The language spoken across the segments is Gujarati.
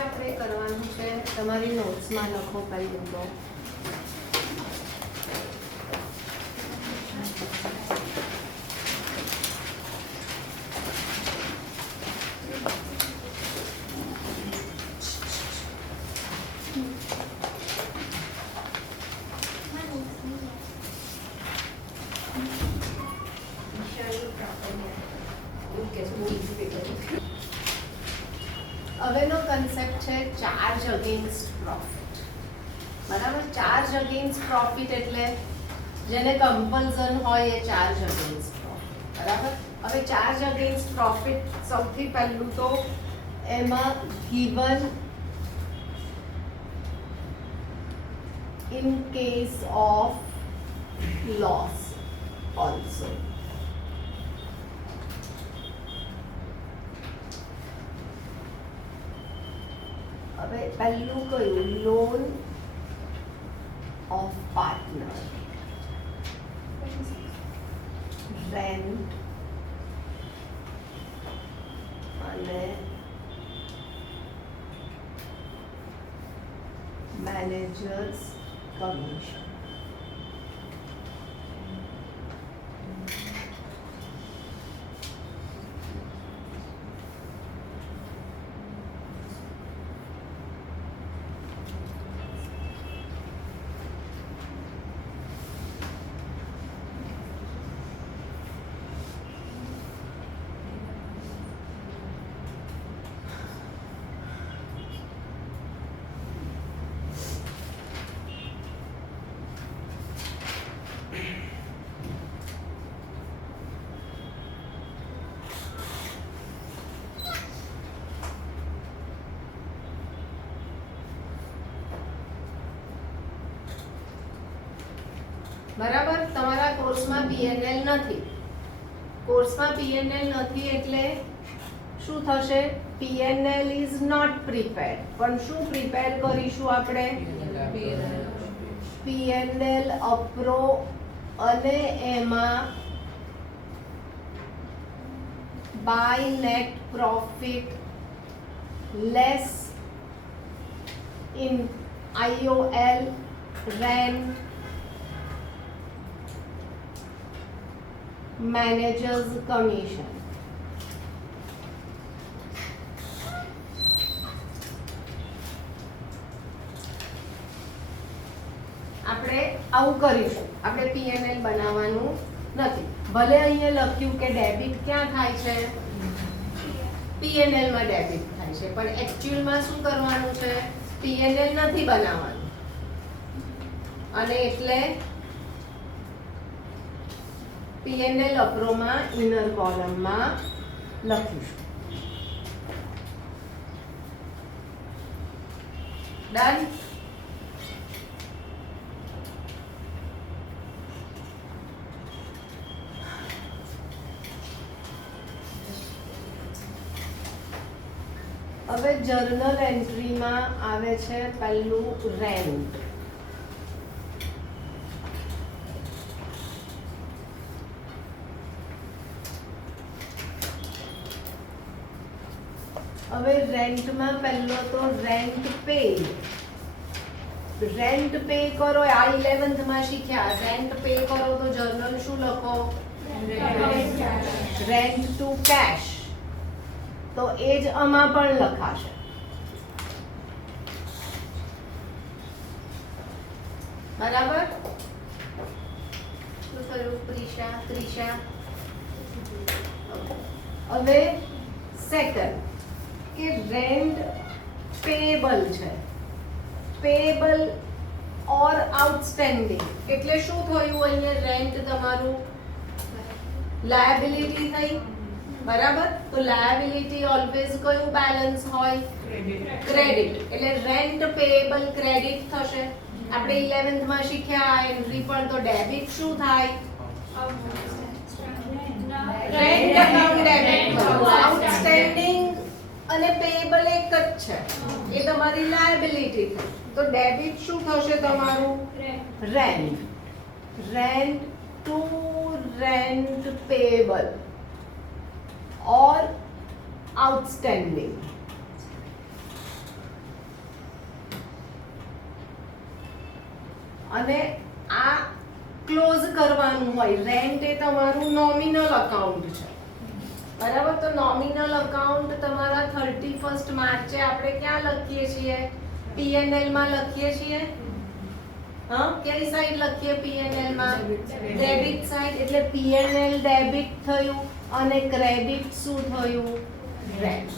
આપણે કરવાનું છે તમારી નોટ્સમાં લખો પહેલું તો હવેનો કન્સેપ્ટ છે ચાર્જ અગેન્સ્ટ પ્રોફિટ. બરાબર, ચાર્જ અગેન્સ્ટ પ્રોફિટ એટલે જેને કમ્પલ્ઝન હોય એ ચાર્જ અગેન્સ્ટ પ્રોફિટ. બરાબર, હવે ચાર્જ અગેન્સ્ટ પ્રોફિટ સૌથી પહેલું તો એમાં given in case of loss also. હવે પહેલું કયું? લોન ઓફ પાર્ટનર, રેન્ટ અને મેનેજર્સ કમિશન. બરાબર, તમારા કોર્સમાં પીએનએલ નથી. કોર્સમાં પીએનએલ નથી એટલે શું થશે? PNL is not prepared. પણ શું પ્રિપેર કરીશું આપણે? પીએનએલ અપ્રો, અને એમાં by net profit less in IOL, rent, managers commission. આપણે આવું કરીશું. આપણે પીએનએલ બનાવવાનું નથી. ભલે અહીંયા લખ્યું કે ડેબિટ ક્યાં થાય છે? પીએનએલ માં ડેબિટ થાય છે, પણ એક્ચ્યુઅલમાં શું કરવાનું છે? પીએનએલ નથી બનાવવાનું. અને એટલે પીએનએલ અપ્રોમાં ઇનર કોલમમાં લખીશું. ડન. હવે જર્નલ એન્ટ્રીમાં આવે છે પહેલું રેન્ટ. હવે રેન્ટમાં પહેલો તો રેન્ટ પે. રેન્ટ પે કરો, આ 11th માં શીખ્યા. રેન્ટ પે કરો તો જર્નલ શું લખો? Rent to cash. તો એ જ આમાં પણ લખાશે. બરાબર, શું થયું ત્રિષા? હવે સેકન્ડ કે રેન્ટ પેએબલ છે. પેએબલ ઓર આઉટસ્ટેન્ડિંગ એટલે શું થયું? અહીંયા રેન્ટ તમારું લાયબિલિટી થઈ. બરાબર, તો લાયબિલિટી ઓલવેઝ કયું બેલેન્સ હોય? ક્રેડિટ. એટલે રેન્ટ પેએબલ ક્રેડિટ થશે. આપણે 11th માં શીખ્યા આ એન્ટ્રી પર. તો ડેબિટ શું થાય? રેન્ટ અકાઉન્ટ ડેબિટ થયું. આઉટસ્ટેન્ડિંગ અને પેએબલ એક જ છે, એ તમારી લાયબિલિટી થઈ. તો ડેબિટ શું થશે તમારું? Rent. Rent to rent payable or outstanding. અને આ ક્લોઝ કરવાનું હોય. રેન્ટ એ તમારું નોમિનલ અકાઉન્ટ છે, બરાબર? તો નોમિનલ અકાઉન્ટ તમારા 31 માર્ચે આપણે ક્યાં લખીએ છીએ? P&L માં લખીએ છીએ. હા, કઈ સાઈડ લખીએ P&L માં? Debit side. એટલે P&L ડેબિટ થયું અને ક્રેડિટ શું થયું? રેન્ટ.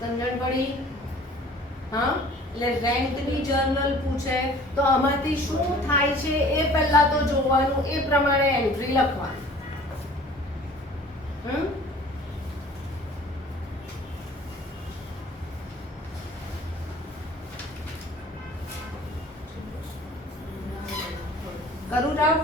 સમજણ પડી? હા, એટલે રેન્ટની જર્નલ પૂછે તો આમાંથી શું થાય છે એ પહેલા તો જોવાનું, એ પ્રમાણે એન્ટ્રી લખવાની. કરું રાવ?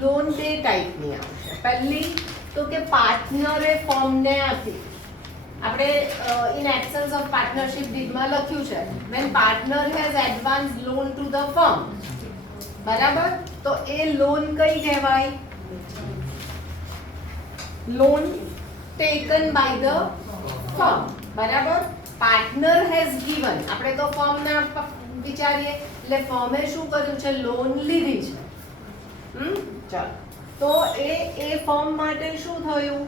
લોન બે ટાઈપની આવશે. પહેલી તો કે પાર્ટનરે ફોર્મને આપી. આપણે ઇન એબ્સન્સ ઓફ પાર્ટનરશિપ ડીડમાં લખ્યું છે when partner has advanced loan to the firm, બરાબર? તો એ લોન કઈ કહેવાય? Loan taken by the firm, બરાબર? પાર્ટનર હેઝ ગીવન, આપણે તો ફર્મના વિચારીએ એટલે ફર્મે શું કર્યું છે? લોન લીધી છે. ચાલો, તો એ ફર્મ માટે શું થયું?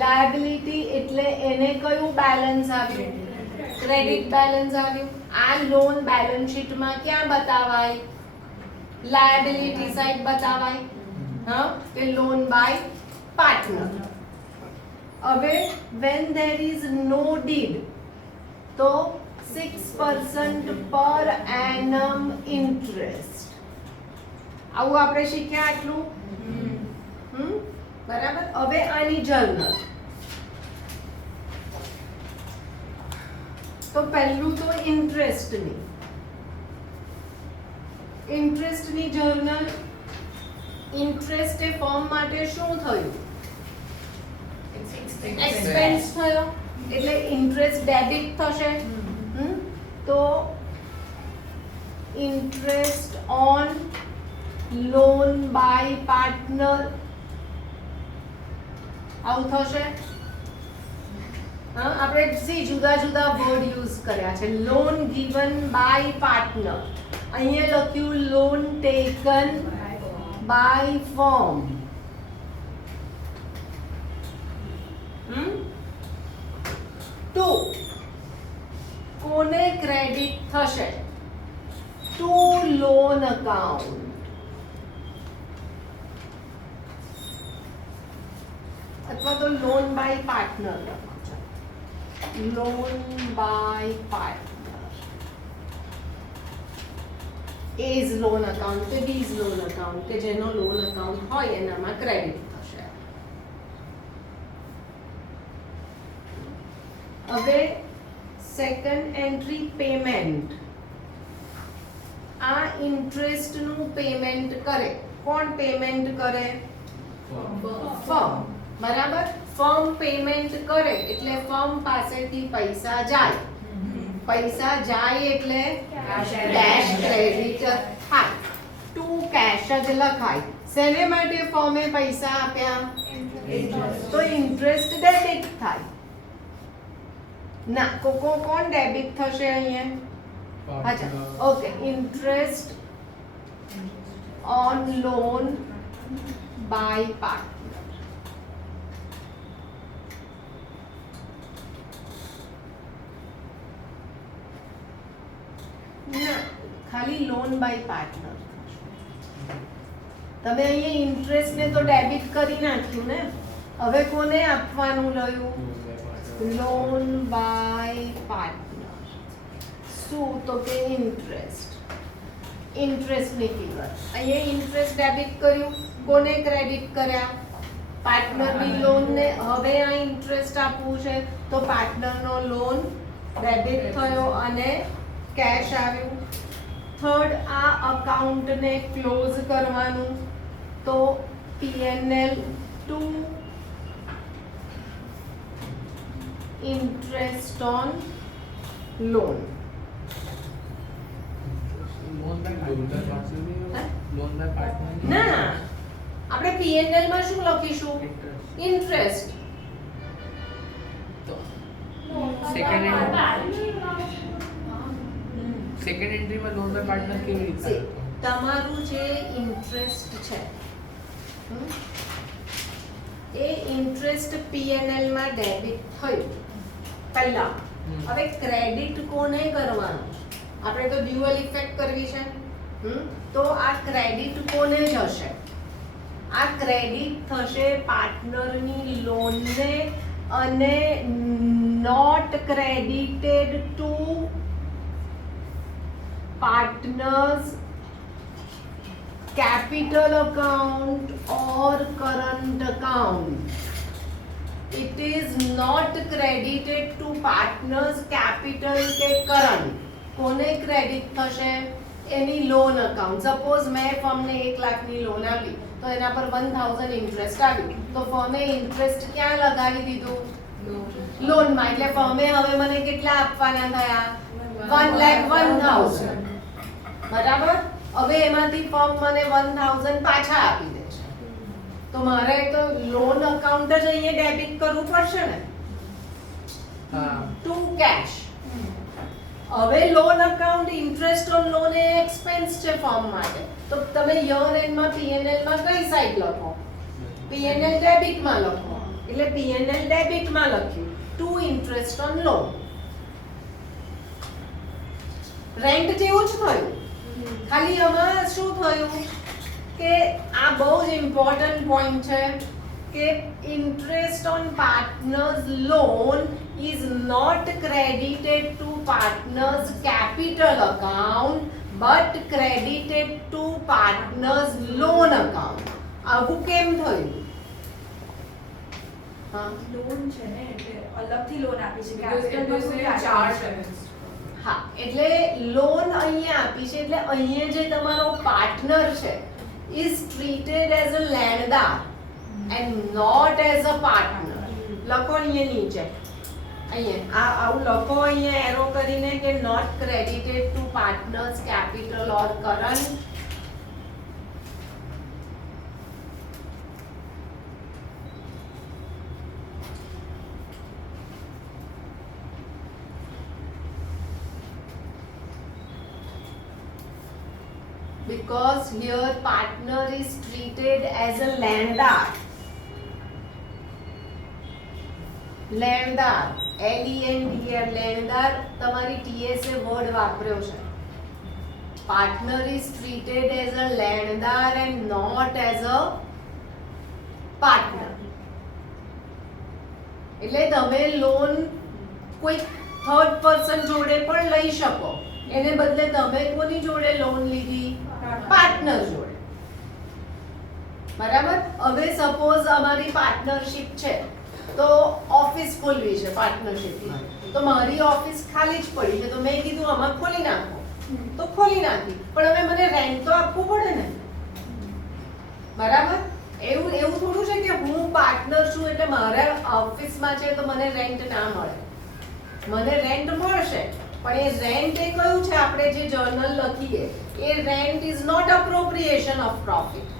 લાયબિલિટી. એટલે એને કયું બેલેન્સ આવ્યું? ક્રેડિટ બેલેન્સ આવ્યું. આ લોન બેલેન્સ શીટમાં ક્યાં બતાવાય? Liability side બતાવાય. હા, કે લોન બાય પાર્ટનર. હવે when there is no deed તો 6% per annum interest. આવું આપણે શીખ્યા આટલું? બરાબર. હવે આની જર્નલ. તો પહેલું તો ઇન્ટરેસ્ટની જર્નલ. ઇન્ટરેસ્ટ એ ફર્મ માટે શું થયું? એક્સપેન્સ થયો, એટલે ઇન્ટરેસ્ટ ડેબિટ થશે. તો interest on loan by partner આવું થશે. હા, આપણે જુદા જુદા વર્ડ યુઝ કર્યા છે. લોન ગિવન બાય પાર્ટનર, અહીંયા લખ્યું loan taken by firm. To કોને ક્રેડિટ થશે? To loan account. અથવા તો લોન બાય પાર્ટનર લખો. Loan by partner. A is loan account કે બી ઇઝ લોન અકાઉન્ટ, કે જેનો લોન અકાઉન્ટ હોય એનામાં ક્રેડિટ થશે. હવે સેકન્ડ એન્ટ્રી પેમેન્ટ. આ ઇન્ટરેસ્ટ નું પેમેન્ટ કરે. કોણ પેમેન્ટ કરે? ફર્મ. બરાબર. ફર્મ પેમેન્ટ કરે એટલે ફર્મ પાસેથી પૈસા જાય. પૈસા જાય એટલે કેશ ક્રેડિટ થાય. ટુ કેશ જ લખાય. શેને માટે ફર્મે પૈસા આપ્યા? તો ઇન્ટરેસ્ટ ડેબિટ થાય. ના, કોણ ડેબિટ થશે અહીંયા? અચ્છા, okay. Interest on loan by partner. ના, ખાલી લોન બાય પાર્ટનર. તમે અહીંયા ઇન્ટરેસ્ટ ને તો ડેબિટ કરી નાખ્યું ને. હવે કોને આપવાનું રહ્યું? Loan by partner. શું? તો કે ઇન્ટરેસ્ટ. ઇન્ટરેસ્ટની ફિગર. અહીંયા ઇન્ટરેસ્ટ ડેબિટ કર્યું, કોને ક્રેડિટ કર્યા? પાર્ટનરની લોનને. હવે આ ઇન્ટરેસ્ટ આપવું છે તો પાર્ટનરનો લોન ડેબિટ થયો અને કેશ આવ્યું. થર્ડ, આ અકાઉન્ટને ક્લોઝ કરવાનું તો P&L two interest on loan. ના, આપણે P&L માં શું લખીશું? ઇન્ટરેસ્ટ. સેકન્ડ એન્ટ્રીમાં લોન બાય પાર્ટનર કેવી રીતે? તમારું જે ઇન્ટરેસ્ટ છે એ ઇન્ટરેસ્ટ P&L માં ડેબિટ થયું પહેલા. હવે ક્રેડિટ કોને કરવાનું? આપણે તો ડ્યુઅલ ઇફેક્ટ કરવી છે. તો આ ક્રેડિટ કોને જશે? આ ક્રેડિટ થશે પાર્ટનરની લોનને અને not credited to partners capital account or current account. It is not credited to partners capital કે current. કોને ક્રેડિટ થશે? એની લોન અકાઉન્ટ. સપોઝ મેં ફર્મને 1 લાખની લોન આપી તો એના પર 1000 ઇન્ટરેસ્ટ આવ્યું તો ફર્મે ઇન્ટરેસ્ટ ક્યાં લગાવી દીધું? લોનમાં. એટલે ફર્મે હવે મને કેટલા આપવાના થયા? 1,01,000. બરાબર. હવે એમાંથી ફર્મ મને 1000 પાછા આપી દે છે તો મારે તો લોન અકાઉન્ટ જ અહીંયા ડેબિટ કરવું પડશે ને, ટુ કેશ. હવે loan account interest on loan A expense છે ફર્મ માટે, તો તમે યર એન્ડમાં P&L માં કઈ સાઈડ લખો? P&L ડેબિટમાં લખો. એટલે P&L ડેબિટમાં લખ્યું to interest on loan. Rent જેવું જ થયું. ખાલી આમાં શું થયું કે આ બહુ જ ઇમ્પોર્ટન્ટ પોઈન્ટ છે કે interest on partners loan is not credited to partners capital account but credited to partners loan account. આવું કેમ થયું? હા, લોન છે ને એટલે અલગથી લોન આપી છે કે હા, એટલે લોન અહીંયા આપી છે એટલે અહીંયા જે તમારો પાર્ટનર છે is treated as a લેણદાર and not as a partner. લખો અહીંયા નીચે, અહીંયા આવું લખો અહીંયા એરો કરીને કે not credited to partners capital or current. Because here partner is treated as a લેણદાર. લેણદાર, LENDR, લેણદાર. તમારી TS એ વર્ડ વાપર્યો છે. Partner is treated as a લેણદાર and not as a partner. એટલે તમે લોન કોઈ થર્ડ પર્સન જોડે પણ લઈ શકો, એને બદલે તમે કોની જોડે લોન લીધી? પાર્ટનર જોડે. બરાબર. હવે સપોઝ અમારી પાર્ટનરશિપ છે તો ઓફિસ ખોલવી છે પાર્ટનરશિપમાં, તો મારી ઓફિસ ખાલી જ પડી છે તો મેં કીધું આમાં ખોલી નાખો તો ખોલી નાખી, પણ હવે મને રેન્ટ તો આપવું પડે ને. બરાબર. એવું થોડું છે કે હું પાર્ટનર છું એટલે મારા ઓફિસમાં છે તો મને રેન્ટ ના મળે. મને રેન્ટ મળશે, પણ એ રેન્ટ એ કયું છે? આપણે જે જર્નલ લખીએ એ rent is not appropriation of profit.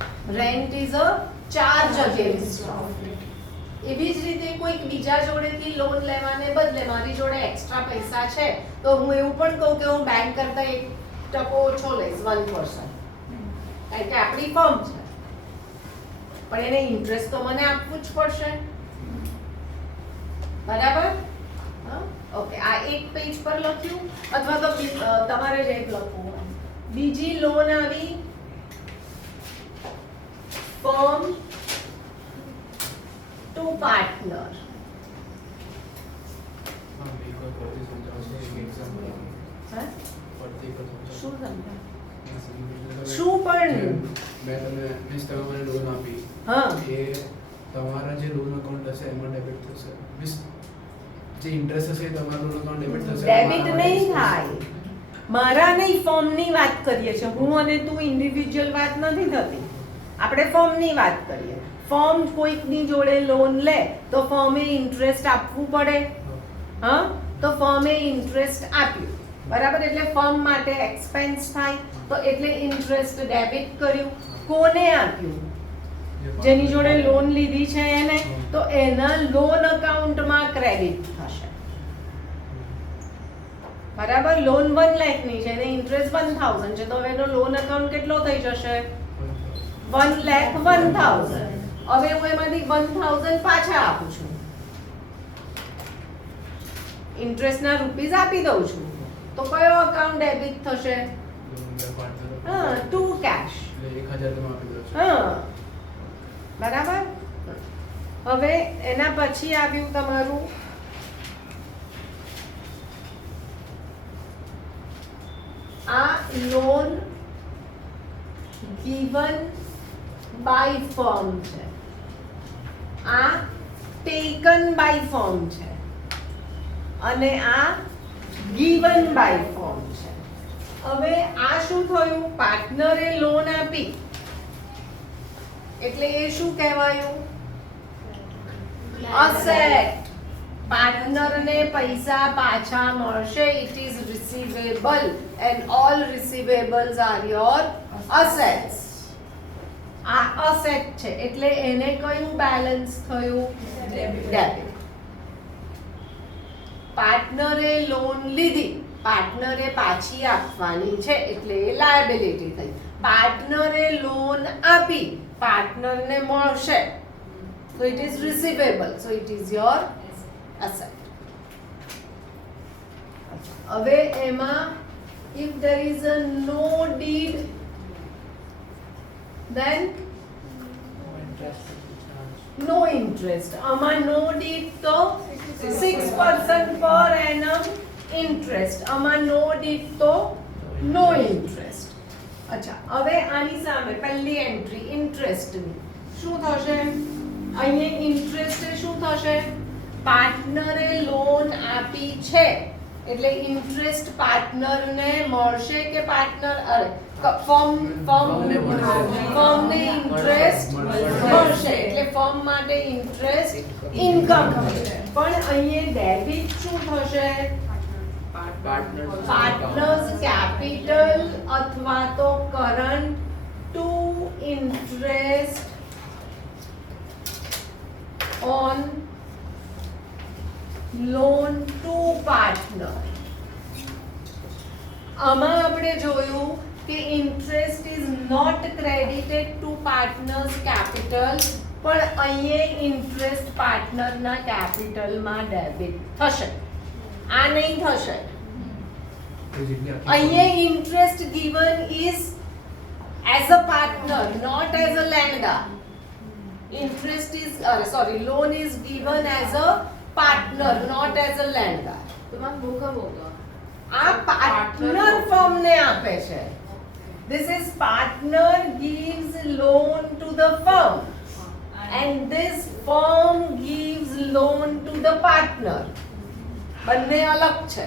Rent is a charge against profit. એવી જ રીતે કોઈક બીજા જોડેથી લોન લેવાને બદલે મારી જોડે એક્સ્ટ્રા પૈસા છે તો હું એવું પણ કહું કે હું બેંક કરતા 1% ઓછો લઈશ, 1%, કારણ કે આપણી ફર્મ છે, પણ એને ઇન્ટરેસ્ટ તો મને આપવું જ પડશે. બરાબર. ઓકે, આ એક પેજ પર લખ્યું અથવા તો તમારે જે લખવું હોય. બીજી લોન આવી ફર્મ ટુ પાર્ટનર. શું સમજાય? શું પણ? મેં તમને મીન્સ તમે મને લોન આપી હા એ તમારા જે લોન અકાઉન્ટ હશે એમાં ડેબિટ થશે મીન્સ જે ઇન્ટરેસ્ટ હશે એ તમારા લોન અકાઉન્ટ ડેબિટ થશે ડેબિટ નહીં થાય મારા નહીં ફોર્મની વાત કરીએ છીએ હું અને તું ઇન્ડિવિજ્યુઅલ વાત નથી થતી આપણે ફોર્મની વાત કરીએ ફોર્મ કોઈકની જોડે લોન લે તો ફોર્મે ઇન્ટરેસ્ટ આપવું પડે હા તો ફોર્મે ઇન્ટરેસ્ટ આપ્યું બરાબર એટલે ફર્મ માટે એક્સપેન્સ થાય તો એટલે ઇન્ટરેસ્ટ ડેબિટ કર્યું કોને આપ્યું જેની જોડે લોન લીધી છે એને તો એના લોન અકાઉન્ટમાં ક્રેડિટ થશે બરાબર લોન 1 લાખ ની છે અને ઇન્ટરેસ્ટ 1000 છે તો હવે એનો લોન અકાઉન્ટ કેટલો થઈ જશે 1,01,000 હવે હું એમાંથી 1000 પાછા આપું છું ઇન્ટરેસ્ટ ના રૂપીસ આપી દઉં છું તો કયો અકાઉન્ટ ડેબિટ થશે હા ટુ કેશ એટલે 1000 તમે આપી દો છો હા બરાબર હવે એના પછી આવ્યું તમારું આ લોન given by firm છે આ taken by firm છે અને આ given by firm છે હવે આ શું થયું પાર્ટનરે લોન આપી એટલે એ શું કહેવાયું અસેટ પાર્ટનરને પૈસા પાછા મળશે it is receivable and all receivables are your assets આ અસેટ છે એટલે એને કયું બેલેન્સ થયું ડેબિટ પાર્ટનરે લોન લીધી પાર્ટનરે પાછી આપવાની છે એટલે એ લાયબિલિટી થઈ પાર્ટનરે લોન આપી પાર્ટનરને મળશે so it is receivable so it is your asset હવે એમાં if there is a no deed then no interest આમાં no deed તો 6% per annum interest આમાં no deed તો no interest અચ્છા હવે આની સામે પહેલી એન્ટ્રી ઇન્ટરેસ્ટની શું થશે અહીંયા ઇન્ટરેસ્ટ શું થશે પાર્ટનરે લોન આપી છે એટલે ઇન્ટરેસ્ટ પાર્ટનરને મળશે કે પાર્ટનર ફર્મને ઇન્ટરેસ્ટ મળશે એટલે ફર્મ માટે ઇન્ટરેસ્ટ ઇન્કમ પણ અહીંયા ડેબિટ શું થશે પાર્ટનર્સ કેપિટલ અથવા તો current to interest on loan to partner આમાં આપણે જોયું કે interest is not credited to partners capital પણ અહીંયા interest partner ના capital માં debit થશે આ નહીં થશે અહીંયા interest given is as a partner not as a lender interest is loan is given as a partner not as a lender આ partner firm ને આપે છે this is partner gives loan to the firm and this firm gives loan to the partner બંને અલગ છે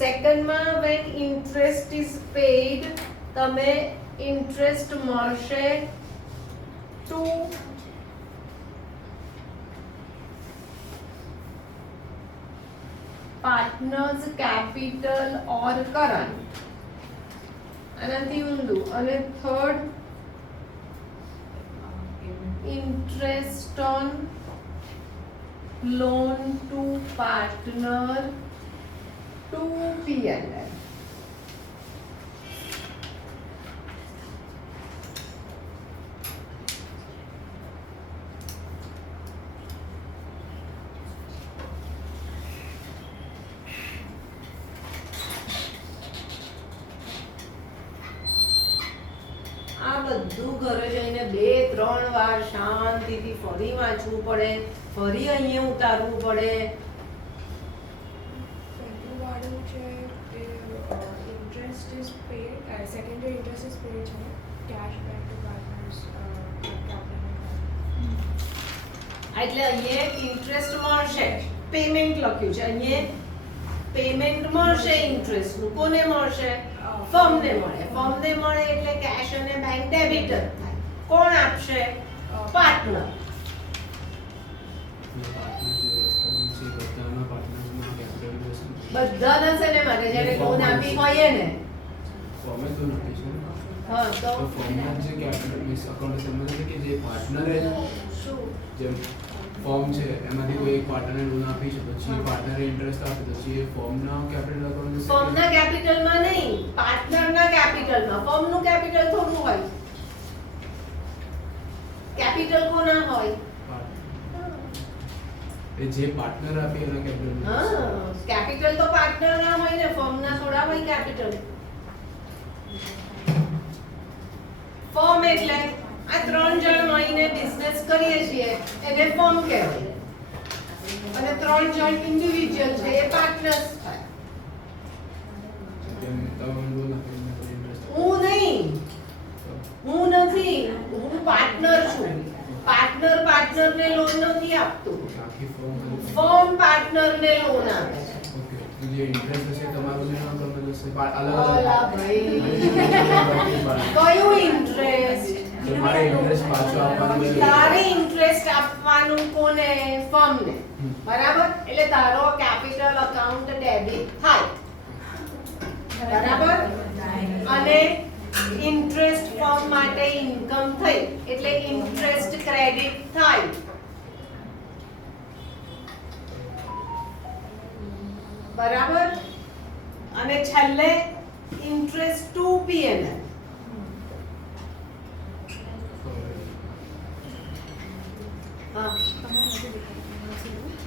સેકન્ડ માં when interest is paid તમે interest મળશે to partners capital or current આનાથી ઊંધું અને third interest on loan to partner to P&L બધું ઘરે જઈને 2-3 વાર શાંતિથી ફરી વાંચવું પડે ફરી અહીંયા ઉતારવું પડે પહેલું વાળું છે is paid છે cash back to partners એટલે અહીંયા ઇન્ટરેસ્ટ મળશે, પેમેન્ટ લખ્યું છે અહીંયા પેમેન્ટ મળશે ઇન્ટરેસ્ટ નું. કોને મળશે? ફર્મને મળે. ફર્મને મળે એટલે કેશ અને બેંક ડેબિટ જ થાય. કોણ આપશે? પાર્ટનર. બધાના છે ને માટે જેને લોન આપી હોય ને. ફોર્મે તો નથી છે. હા તો ફોર્મમાં જે કેપિટલ મિસ અકાઉન્ટ સમજે છે કે જે પાર્ટનરે શું જે ફોર્મ છે એમાંથી કોઈ એક પાર્ટનરને લોન આપી છે પછી પાર્ટનરે ઇન્ટરેસ્ટ આપે તો પછી એ ફોર્મના કેપિટલ અકાઉન્ટ ફર્મના કેપિટલમાં નહીં, પાર્ટનરના કેપિટલમાં. ફર્મનું કેપિટલ થોડું હોય. કેપિટલ કોના હોય? એ જે પાર્ટનર આપે એના કેપિટલ હા, કેપિટલ તો પાર્ટનરના હોય ને, ફર્મના થોડા હોય કેપિટલ. ફર્મ એટલે આ ત્રણ જણ મળીને બિઝનેસ કરીએ છીએ એને ફર્મ કહેવાય. અને ત્રણ જણ ઇન્ડિવિડ્યુઅલ છે એ પાર્ટનર્સ થાય. જેમ તમે લોન આપી ઇન્ટરેસ્ટ હું નહીં, હું નથી, હું પાર્ટનર છું. પાર્ટનર પાર્ટનરને લોન નથી આપતું, આખી ફોર્મ ફર્મ પાર્ટનરને લોન આપે છે. ઓકે તો જે ઇન્ટરેસ્ટ હશે તમારું લેવા કરવાનું હશે અલગ ઓલા અલગ ભાઈ, કયું ઇન્ટરેસ્ટ? તમારે ઇન્ટરેસ્ટ પાછો આપવાનું છે. તારે ઇન્ટરેસ્ટ આપવાનું કોને? ફર્મને. બરાબર? એટલે તારો કેપિટલ અકાઉન્ટ ડેબિટ થાય. બરાબર? અને ઇન્ટરેસ્ટ ફર્મ માટે ઇન્કમ થઈ એટલે ઇન્ટરેસ્ટ ક્રેડિટ થાય. બરાબર? અને છેલ્લે ઇન્ટરેસ્ટ ટુ P&L. હા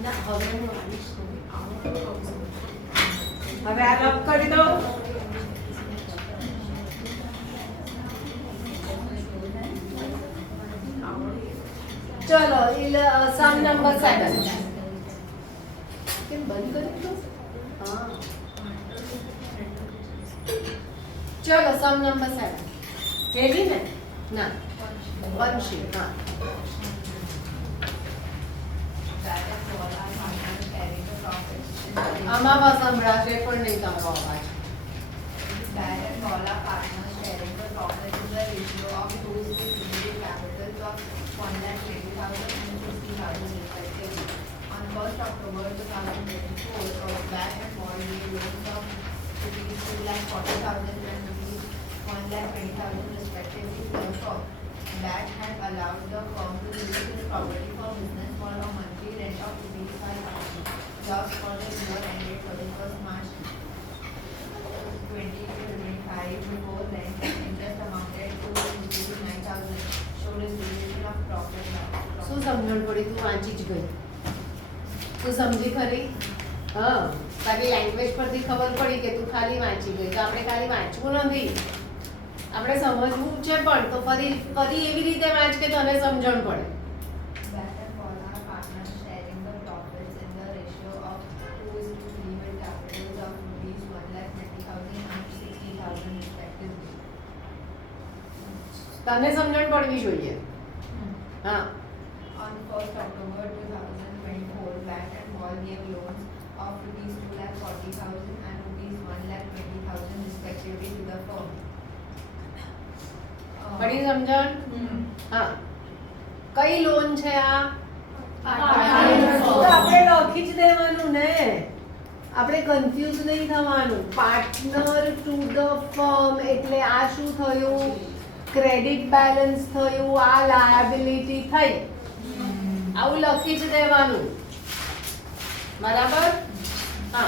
ના, હવે હું આવીશ નહીં. હવે આ રબ કરી દો. ચલો સમ નંબર 7. કેમ બંધ કરી દો? હા ચલો સમ નંબર 7. હેવી ને? ના, વંશી. હા આમાં બસ સંભળાશે પણ નહીં તમારો અવાજ. Direct all our partners sharing the profit in the ratio of 2 is to equity capitals of 1,20,000 and 60,000 respectively. On 1st October 2024, BAT and bond gave loans of rupees 2,40,000 and rupees 1,20,000 respectively to the firm. BAT had allowed the firm to use its property for business for a monthly rent of rupees 5,000. Just for the year ended 31st March 2025 before rent and interest amounted to rupees 9,000. Show distribution of profit. શું સમજણ પડી? તું વાંચી જ ગઈ. તું સમજી ખરી? હા, તારી લેંગ્વેજ પરથી ખબર પડી કે તું ખાલી વાંચી ગઈ. તો આપણે ખાલી વાંચવું નથી, આપણે સમજવું છે પણ. તો ફરી એવી રીતે વાંચ કે તને સમજણ પડે. BAT and all our partners sharing the profits in the ratio of 2 is to 3 with capitals of rupees 1,20,000 and 60,000 respectively. તને સમજણ પડવી જોઈએ. હા On 1st October 2024, BAT and ball gave loans of rupees 2,40,000 and rupees 1,20,000 respectively to the firm. પડી સમજણ? હા, કઈ લોન છે આ? તો આપણે લખી જ દેવાનું ને, આપણે કન્ફ્યુઝ નહીં થવાનું. પાર્ટનર ટુ ધ ફર્મ એટલે આ શું થયું? ક્રેડિટ બેલેન્સ થયું, આ લાયબિલિટી થઈ. આવું લખી જ દેવાનું. બરાબર? હા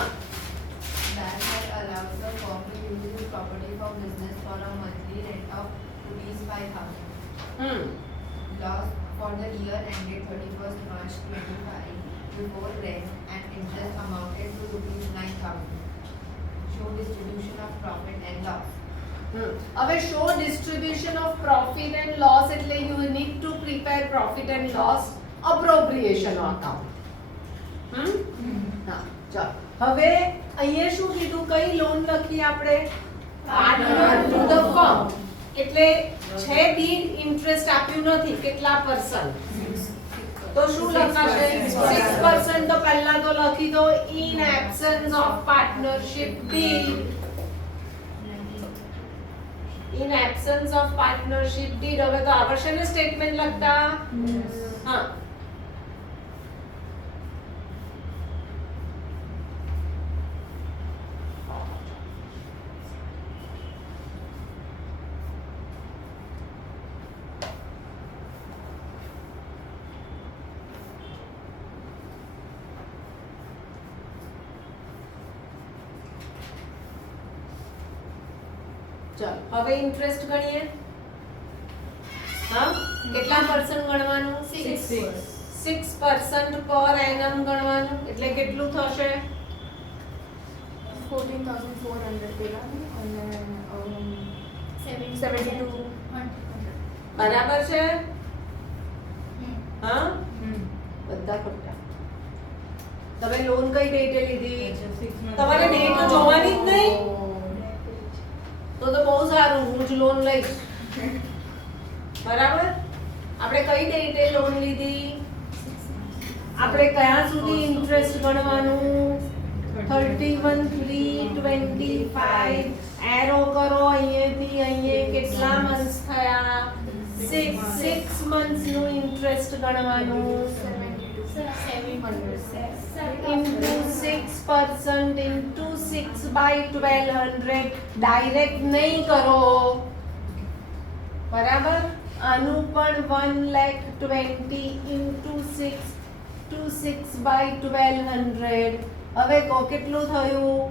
BAT had allowed the firm to use its property for business for a monthly rent of rupees 5,000. Loss for the year ended 31st March 25 before rent and interest amounted to rupees 9,000. Show distribution of profit and loss. હવે show distribution of profit and loss એટલે you need to prepare profit and loss appropriation account. હા ચાલો. હવે અહીંયા શું કીધું? કઈ લોન લખી આપણે? Partner to the firm. એટલે છે બીડ ઇન્ટરેસ્ટ આપ્યું નથી કેટલા %? તો શું લખાશે 6% તો પહેલા તો લખી દો in absence of partnership did in absence of partnership did હવે તો આવશ્યક ને સ્ટેટમેન્ટ લખતા હા ચાલો હવે ઇન્ટરેસ્ટ ગણીએ હા કેટલા % ગણવાનું 6% પર એનમ ગણવાનું એટલે કેટલું થશે 14,400 પેલા અને 72 બરાબર છે હા બધા ખોટા તમે લોન કઈ ડેટે લીધી તમારે ડેટ તો જોવાની જ નહીં તો બહુ સારું હું જ લોન લઈશ બરાબર આપણે કઈ ડેટે લોન લીધી આપણે કયા સુધી ઇન્ટરેસ્ટ ગણવાનું 31/3/25 એરો કરો અહીંયાથી અહીંયા કેટલા મંથ્સ થયા 6 મંથ્સ નું ઇન્ટરેસ્ટ ગણવાનું into 6% into 6/1200 ડાયરેક્ટ નહીં કરો બરાબર આનું પણ 1,20,000 into 6 to 6/1200 હવે કો કેટલું થયું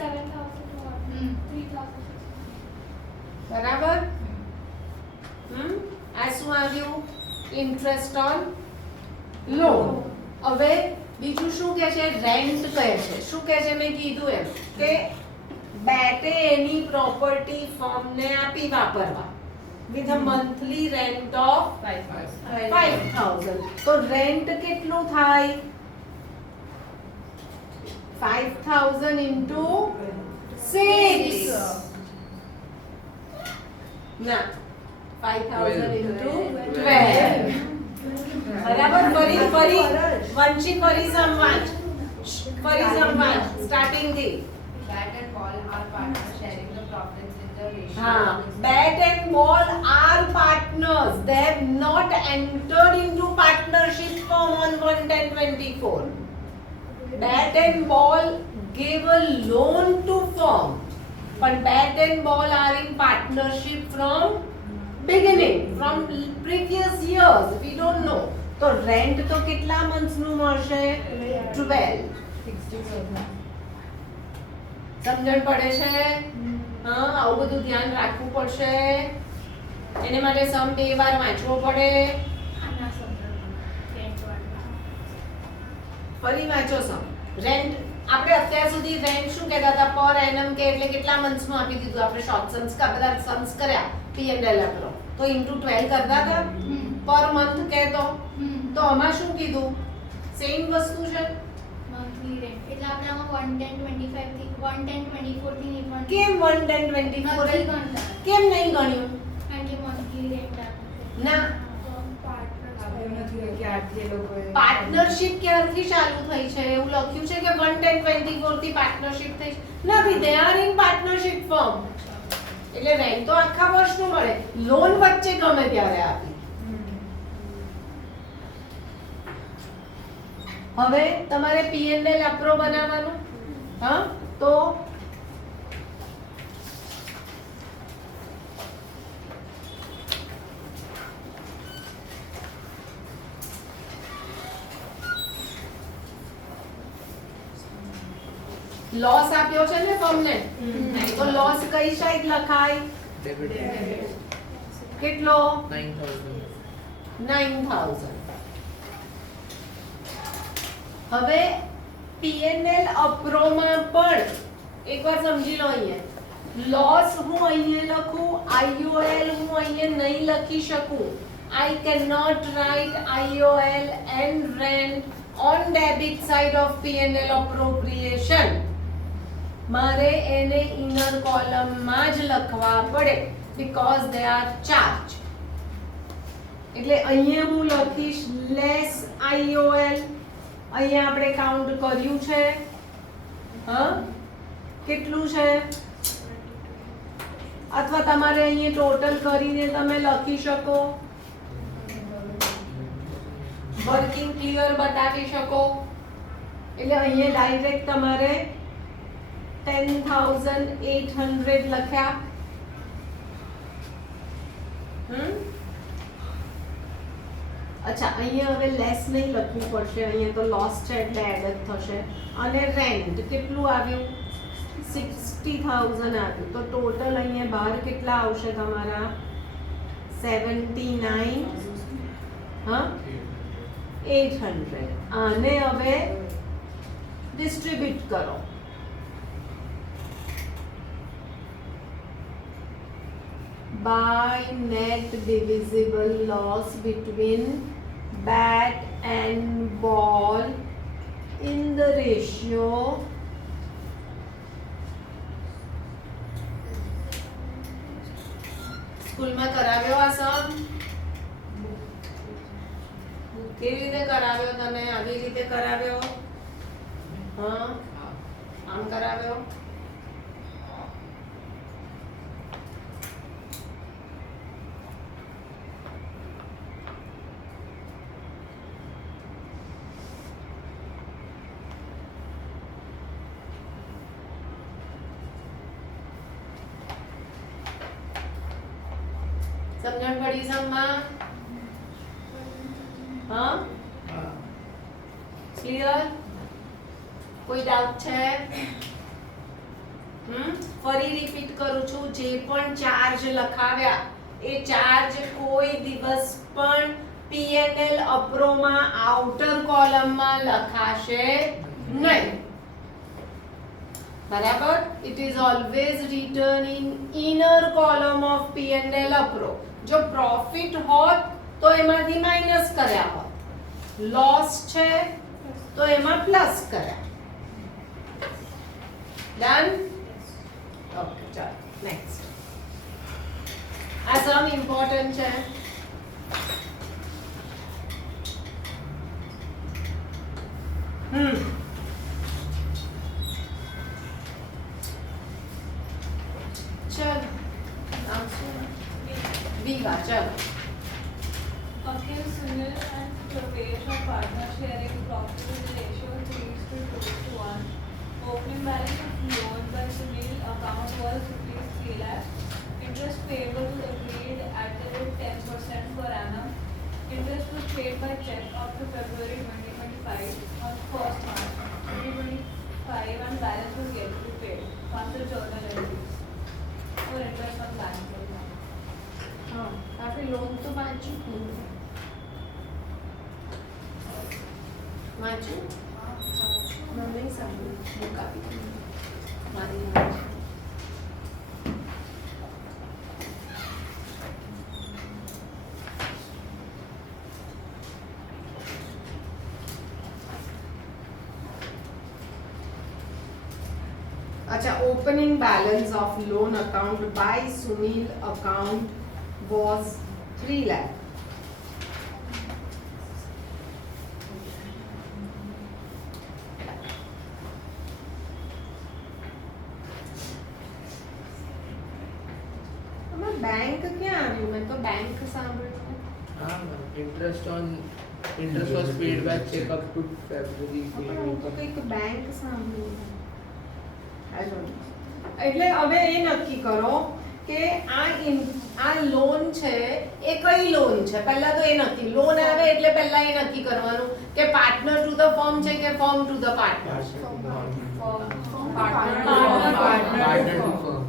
3,000 બરાબર આ શું આવ્યું ઇન્ટરેસ્ટ ઓન લોન હવે બીજું શું કહે છે રેન્ટ કહે છે શું કહે છે મેં કીધું એમ કે બેટે એની પ્રોપર્ટી ફર્મને આપી વાપરવા with a monthly rent of 5,000 તો રેન્ટ કેટલું થાય 5,000 into 6 ના 5,000 into 12 બરાબર ફરી વંશી ફરી સંવાદ સ્ટાર્ટિંગ થી Bat and ball are partners sharing the profits in the ratio. હા bat and ball are partners they have not entered into partnership firm on 1/10/24 bat and ball gave a loan to firm but bat and ball are in partnership from beginning from previous years we don't know તો રેન્ટ તો કેટલા મંથ્સ નું મળશે 12 સમજણ પડે છે હા આવું બધું ધ્યાન રાખવું પડશે એને માટે સમ બે વાર વાંચવો પડે ફરી વાંચો સમ રેન્ટ આપણે અત્યાર સુધી રેન્ટ શું કહેતા હતા પર એનમ કે એટલે કેટલા મંથ્સ નું આપી દીધું આપણે શોર્ટ સમ્સ કા બધા સમ્સ કર્યા P&L આપરો તો ઇન્ટુ 12 કરતા હતા પર મંથ કહેતો તો આમાં શું કીધું સેમ વસ્તુ છે મંથલી રેન્ટ એટલે આપણે આમાં 110/25 થી 110/24 થી નહીં પણ કેમ 1/10/24 નથી ગણતા કેમ નહીં ગણ્યું કારણ કે મંથલી રેન્ટ આપે ના પાર્ટનર પાર્ટનરશિપ ક્યારથી ચાલુ થઈ છે એવું લખ્યું છે કે 1/10/24 થી પાર્ટનરશિપ થઈ છે નથી they are in partnership firm એટલે રેન્ટ તો આખા વર્ષનું મળે લોન વચ્ચે ગમે ત્યારે આપી હવે તમારે P&L અપ્રો બનાવવાનું હા તો લોસ આપ્યો છે ને ફર્મને તો લોસ કઈ સાઈડ લખાય કેટલો 9,000 હવે P&L અપ્રોમાં પણ એકવાર સમજી લો અહીંયા લોસ હું અહીંયા લખું IOL હું અહીંયા નહીં લખી શકું I cannot write IOL and rent on debit side of P&L appropriation મારે એને ઇનર કોલમમાં જ લખવા પડે બીકોઝ દે આર ચાર્જ. એટલે અહીંયા હું લખીશ લેસ IOL. અહીંયા આપણે કાઉન્ટ કર્યું છે. હા, કેટલું છે? અથવા તમારે અહીંયા ટોટલ કરીને તમે લખી શકો, વર્કિંગ ક્લિયર બતાવી શકો. એટલે અહીંયા ડાયરેક્ટ તમારે 10,800 લખ્યા. અચ્છા, અહીંયા હવે લેસ નહીં લખવું પડશે, અહીંયા તો લોસ છે એટલે એડ જ થશે. અને રેન્ટ કેટલું આવ્યું? 60,000 આવ્યું. તો ટોટલ અહીંયા બહાર કેટલા આવશે તમારા? 79, હા, 800. આને હવે ડિસ્ટ્રીબ્યુટ કરો. By net divisible loss between bat and ball in the ratio સ્કૂલમાં કરાવ્યો આ સમ? કેવી રીતે કરાવ્યો? તમે આવી રીતે કરાવ્યો? હા, આમ કરાવ્યો? સમજણ પડી સમમાં? હા, ક્લિયર? કોઈ ડાઉટ છે? ફરી રિપીટ કરું છું, જે પણ ચાર્જ લખાવ્યા એ ચાર્જ કોઈ દિવસ પણ P&L અપ્રોમાં આઉટર કોલમમાં લખાશે નહીં. બરાબર? It is always return in inner column of P&L અપ્રો. જો પ્રોફિટ હોત તો એમાંથી માઇનસ કર્યા હોત, લોસ છે તો એમાં પ્લસ કર્યા. ડન? ઓકે, ચાલો નેક્સ્ટ. આ સમ ઇમ્પોર્ટન્ટ છે. ચલ વિવા, ચલો. Okay, Sunil and Pravesh are partner sharing profit in the ratio 3:2:1. Opening balance of loan by Sunil account was ₹3 lakh. Interest payable to agreed at the rate 10% per annum. Interest was paid by check up to February 2025 on 1st March 2025 and balance was yet to be paid. Consider journal entries for interest on bank loan. હા, આપણે લોન તો વાંચ્યું જ નહીં. વાંચ્યું? મેં નહીં સાંભળ્યું. બુક આપી દીધી. મારી નોટ. अच्छा, opening balance of loan account by Sunil account was 3 lakh. Bank क्या આવ્યું? મેં તો બેંક સાંભળ્યું. हाँ, interest was paid by check up to February. પણ હું તો કંઈક બેંક સાંભળ્યું. I don't know. એટલે હવે એ નક્કી કરો કે આ લોન છે એ કઈ લોન છે. પહેલા તો એ નક્કી, લોન આવે એટલે પહેલા એ નક્કી કરવાનું કે પાર્ટનર ટુ ધ ફર્મ છે કે firm to the partner. Partner to firm.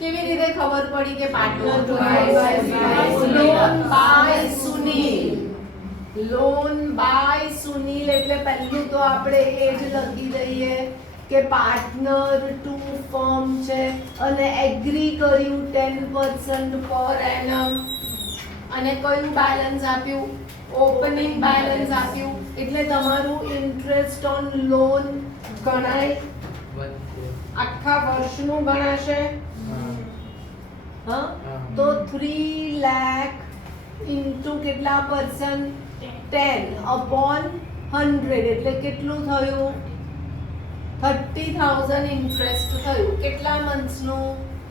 કેવી રીતે ખબર પડી કે partner to loan by Sunil? Loan by Sunil એટલે પહેલું તો આપણે એ જ લખી દઈએ કે પાર્ટનર ટુ ફર્મ છે અને એગ્રી કર્યું 10% પર એનમ. અને કયું બેલેન્સ આપ્યું? ઓપનિંગ બેલેન્સ આપ્યું. એટલે તમારું ઇન્ટરેસ્ટ ઓન લોન ગણાય. 1 crore. આખા વર્ષનું ગણાશે હા તો 3 લાખ ઇન્ટુ કેટલા પર્સન 10 upon 100 એટલે કેટલું થયું 30,000 ઇન્ટરેસ્ટ થયું કેટલા મંથ્સનું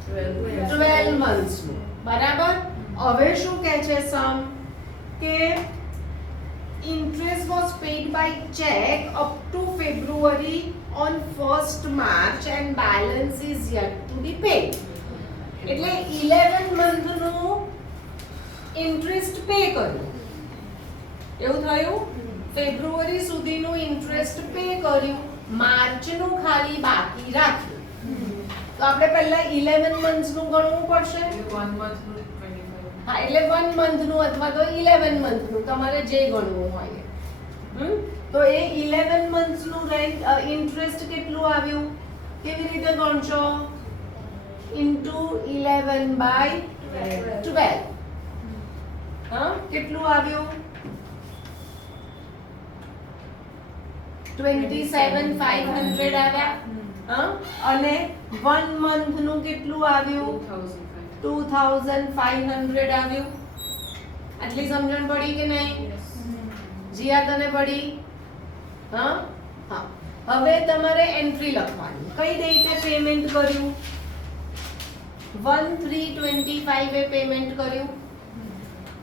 12 મંથ્સનું બરાબર હવે શું કહે છે સમ કે interest was paid by check up to February on 1st March and balance is yet to be paid એટલે 11 month નું ઇન્ટરેસ્ટ પે કર્યું એવું થયું ફેબ્રુઆરી સુધીનું ઇન્ટરેસ્ટ પે કર્યું માર્ચનું ખાલી બાકી રાખ્યું તો આપણે પહેલા 11 months નું ગણવું પડશે 1 month નું 25 હા એટલે 1 month નું અથવા તો 11 month નું તમારે જે ગણવું હોય તો એ 11 months નું રેન્ટ ઇન્ટરેસ્ટ કેટલું આવ્યું કેવી રીતે ગણશો ઇન્ટુ 11 બાય 12 હા કેટલું આવ્યું 27,500 આવ્યા હા અને 1 month નું કેટલું આવ્યું 2,500 આવ્યું આટલી સમજણ પડી કે નહીં જીયા તને પડી હા હા હવે તમારે એન્ટ્રી લખવાની કઈ ડેટે પેમેન્ટ કર્યું 1/3/25 એ પેમેન્ટ કર્યું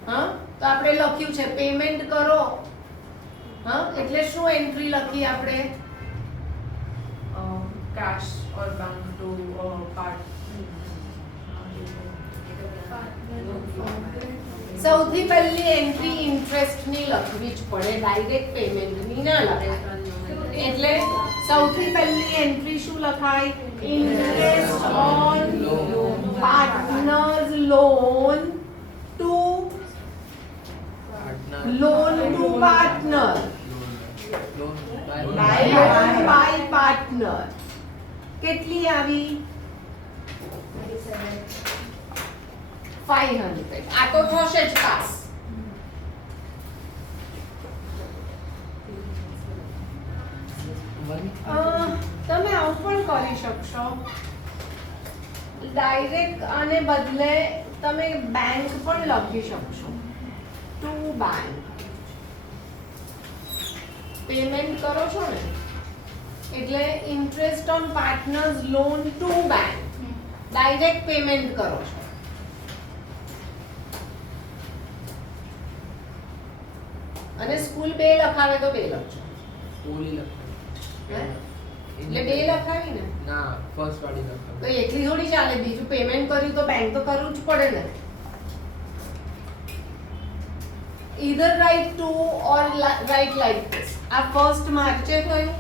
હા તો આપણે લખ્યું છે પેમેન્ટ કરો હા એટલે શું એન્ટ્રી લખી આપણે cash or bank to part સૌથી પહેલી એન્ટ્રી ઇન્ટરેસ્ટ ની લખવી જ પડે ડાયરેક્ટ પેમેન્ટ ની ના લખાય એટલે સૌથી પહેલી એન્ટ્રી શું લખાય interest on partners loan to partner loan by partner કેટલી આવી 500 આ તો થશે જ પાસ તમે આવું પણ કરી શકશો ડાયરેક્ટ આને બદલે તમે બેંક પણ લખી શકશો ટુ બેંક પેમેન્ટ કરો છો ને એટલે interest on partners loan to bank direct payment કરો છો અને સ્કૂલ બે લખાવે તો બે લખજો ઓલી હે? લખાવી એટલે બે લખાવી ને ના ફર્સ્ટ વાળી તો લખાવી એકલી થોડી ચાલે બીજું પેમેન્ટ કર્યું તો બેંક તો કરવું જ પડે ને either write to or write like this આ ફર્સ્ટ માર્ચે થયું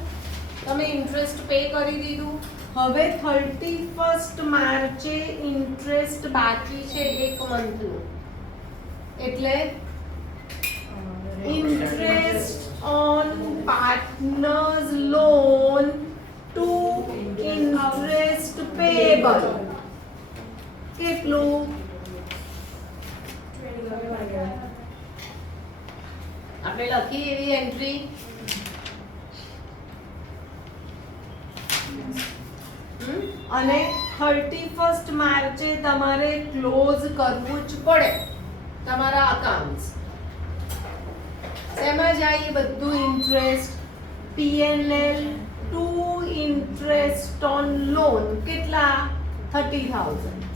તમે ઇન્ટરેસ્ટ પે કરી દીધું હવે 31st માર્ચે ઇન્ટરેસ્ટ બાકી છે 1 મંથનું એટલે interest on partners loan to interest payable કેટલું આપણે લખી એવી એન્ટ્રી અને 31st માર્ચે તમારે ક્લોઝ કરવું જ પડે તમારા અકાઉન્ટ્સ શેમાં જાય એ બધું interest PNL to interest on loan કેટલા 30,000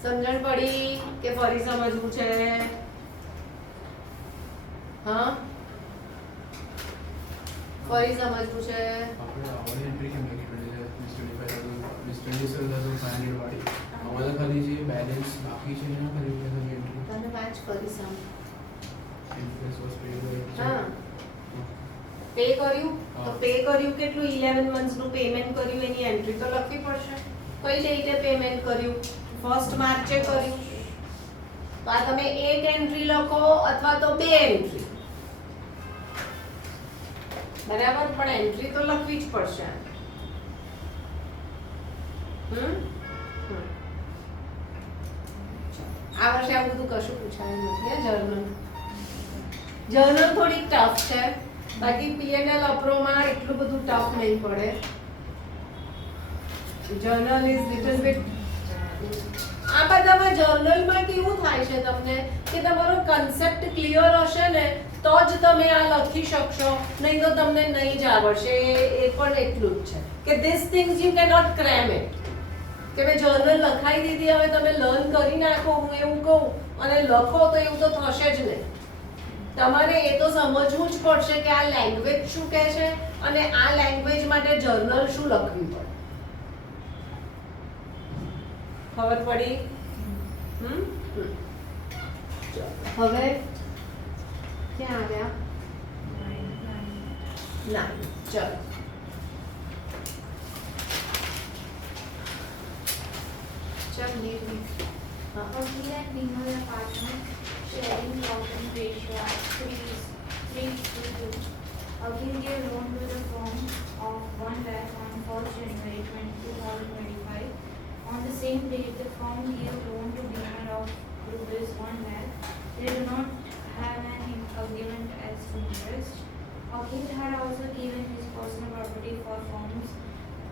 સમજણ પડી કે ફરી સમજવું છે હા ફરી સમજવું છે આપણે આવવાની એન્ટ્રી કેમ લખી પડે મિસ્ટર ડીસલ હતું 500 વાળી અમારે ખાલી જે બેલેન્સ બાકી છે એના ખાલી એન્ટ્રી તમે વાંચ કરી સામ Interest was paid by હા પે કર્યું તો પે કર્યું કેટલું 11 મંથ્સ નું પેમેન્ટ કર્યું એની એન્ટ્રી તો લખવી પડશે કઈ ડેટે પેમેન્ટ કર્યું ફર્સ્ટ માર્ચે કર્યું તો આ તમે એક એન્ટ્રી લખો અથવા તો બે એન્ટ્રી બરાબર પણ એન્ટ્રી તો લખવી જ પડશે આ વર્ષે આવું બધું કશું પૂછાયું નથી જર્નલ થોડીક ટફ છે બાકી પીએનએલ અપ્રોમાં એટલું બધું ટફ નહીં પડે જર્નલ ઇઝ લિટલ બીટ આ બધામાં જર્નલમાં કેવું થાય છે તમને કે તમારો કન્સેપ્ટ ક્લિયર હશે ને તો જ તમે આ લખી શકશો નહીં તો તમને નહીં જ આવડશે એ પણ એટલું જ છે કે this things you cannot crime it કે મેં જર્નલ લખાઈ દીધી હવે તમે લર્ન કરી નાખો હું એવું કહું અને લખો તો એવું તો થશે જ નહીં તમારે એ તો સમજવું જ પડશે કે આ લેંગ્વેજ શું કહે છે અને આ લેંગ્વેજ માટે જર્નલ શું લખવી પડે ખબર પડી હવે ક્યાં આવ્યા ના ચલો ચલ લીધી Akhil and Bimal are partners sharing profit ratio at 3:2. Akhil gave loan to the firm of 1 lakh on 1st January 2025. On the same date, the firm gave loan to Bimal of rupees 1 lakh. They do not have an agreement as to interest. Akhil had also given his personal property for firm's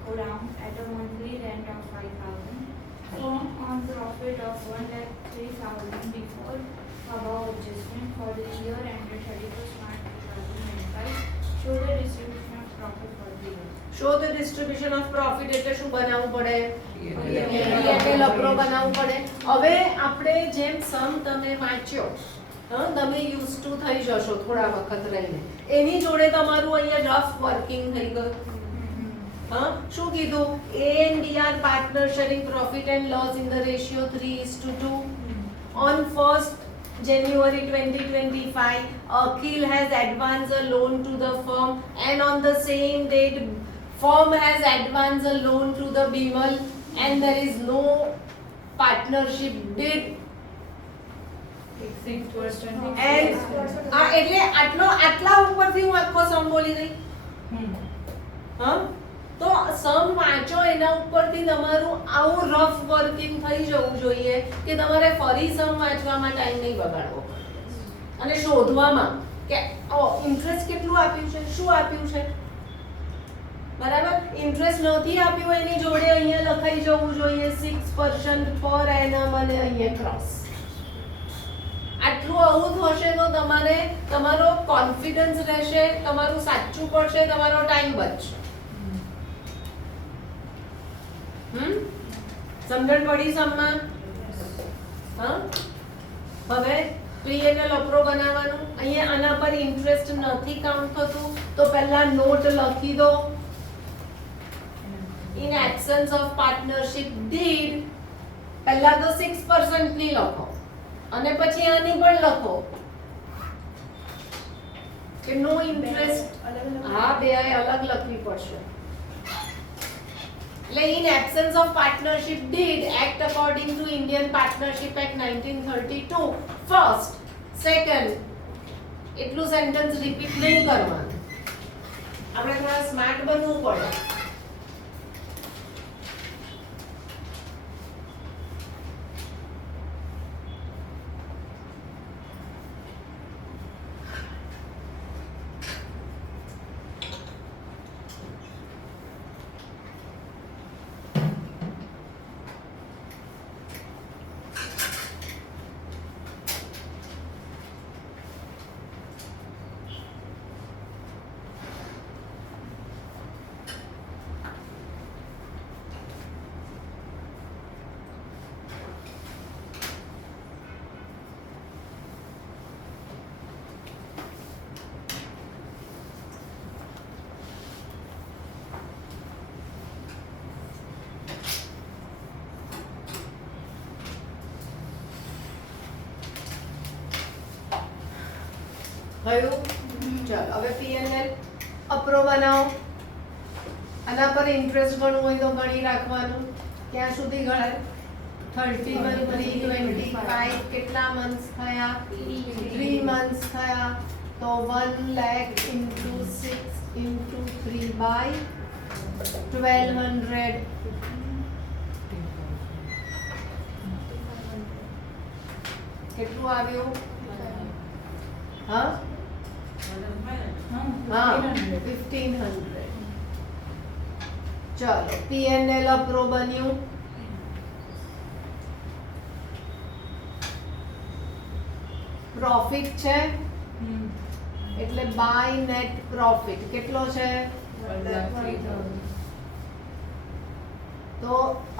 godown at a monthly rent of 5,000. Firm on profit of 1,03,000 before above adjustment for the year ended 31st March 2025. Show the distribution of profit for the year. Show the distribution of profit એટલે શું બનાવવું પડે પીએનએલ અપ્રો બનાવવું પડે હવે આપણે જેમ સમ તમે વાંચ્યો તમે યુઝ ટુ થઈ જશો થોડા વખત રહીને એની જોડે તમારું અહીંયા રફ વર્કિંગ થઈ ગયું શું કીધું A and B are partner sharing profit and loss in the ratio 3:2 on 1st January 2025 Akhil has advanced a loan to the firm and on the same date firm has advanced a loan to the Bimal and there is no partnership deed and એટલે આટલા ઉપરથી હું આખો સમ બોલી ગઈ તો સમ વાંચો એના ઉપરથી તમારું આવું રફ વર્કિંગ થઈ જવું જોઈએ કે તમારે ફરી સમ વાંચવામાં ટાઈમ નહીં બગાડવો અને શોધવામાં કે ઇન્ટરેસ્ટ કેટલું આપ્યું છે શું આપ્યું છે બરાબર ઇન્ટરેસ્ટ નથી આપ્યું એની જોડે અહીંયા લખાઈ જવું જોઈએ 6% પર એનમ અને અહીંયા ક્રોસ આટલું આવું થશે તો તમારે તમારો કોન્ફિડન્સ રહેશે તમારું સાચું પડશે તમારો ટાઈમ બચશે સમજણ પડી સમમાં હવે પીએનએલ અપ્રો બનાવવાનું અહીંયા આના પર ઇન્ટરેસ્ટ નથી કાઉન્ટ થતું તો પહેલા નોટ લખી દો in absence of partnership did પહેલા તો 6% ની લખો અને પછી આની પણ લખો કે નો ઇન્ટરેસ્ટ હા બે અલગ લખવી પડશે in absence of partnership deed act according to Indian Partnership Act 1932 first second એટલું સેન્ટેન્સ રિપીટ નહીં કરવાનું આપણે થોડા સ્માર્ટ બનવું પડે થયું? ચાલો હવે P&L અપ્રો બનાવો. આના પર ઇન્ટરેસ્ટ ગણવું હોય તો ગણી રાખવાનું. ક્યાં સુધી ગણાય? 31 3 25 કેટલા મંથ્સ થયા? 3 મંથ્સ થયા. તો 1 lakh into 6 into 3 by 1200. કેટલું આવ્યું? હા 1500. ચલો P&L અપ્રો બન્યું. પ્રોફિટ છે એટલે બાય નેટ પ્રોફિટ કેટલો છે? 1,03,000. તો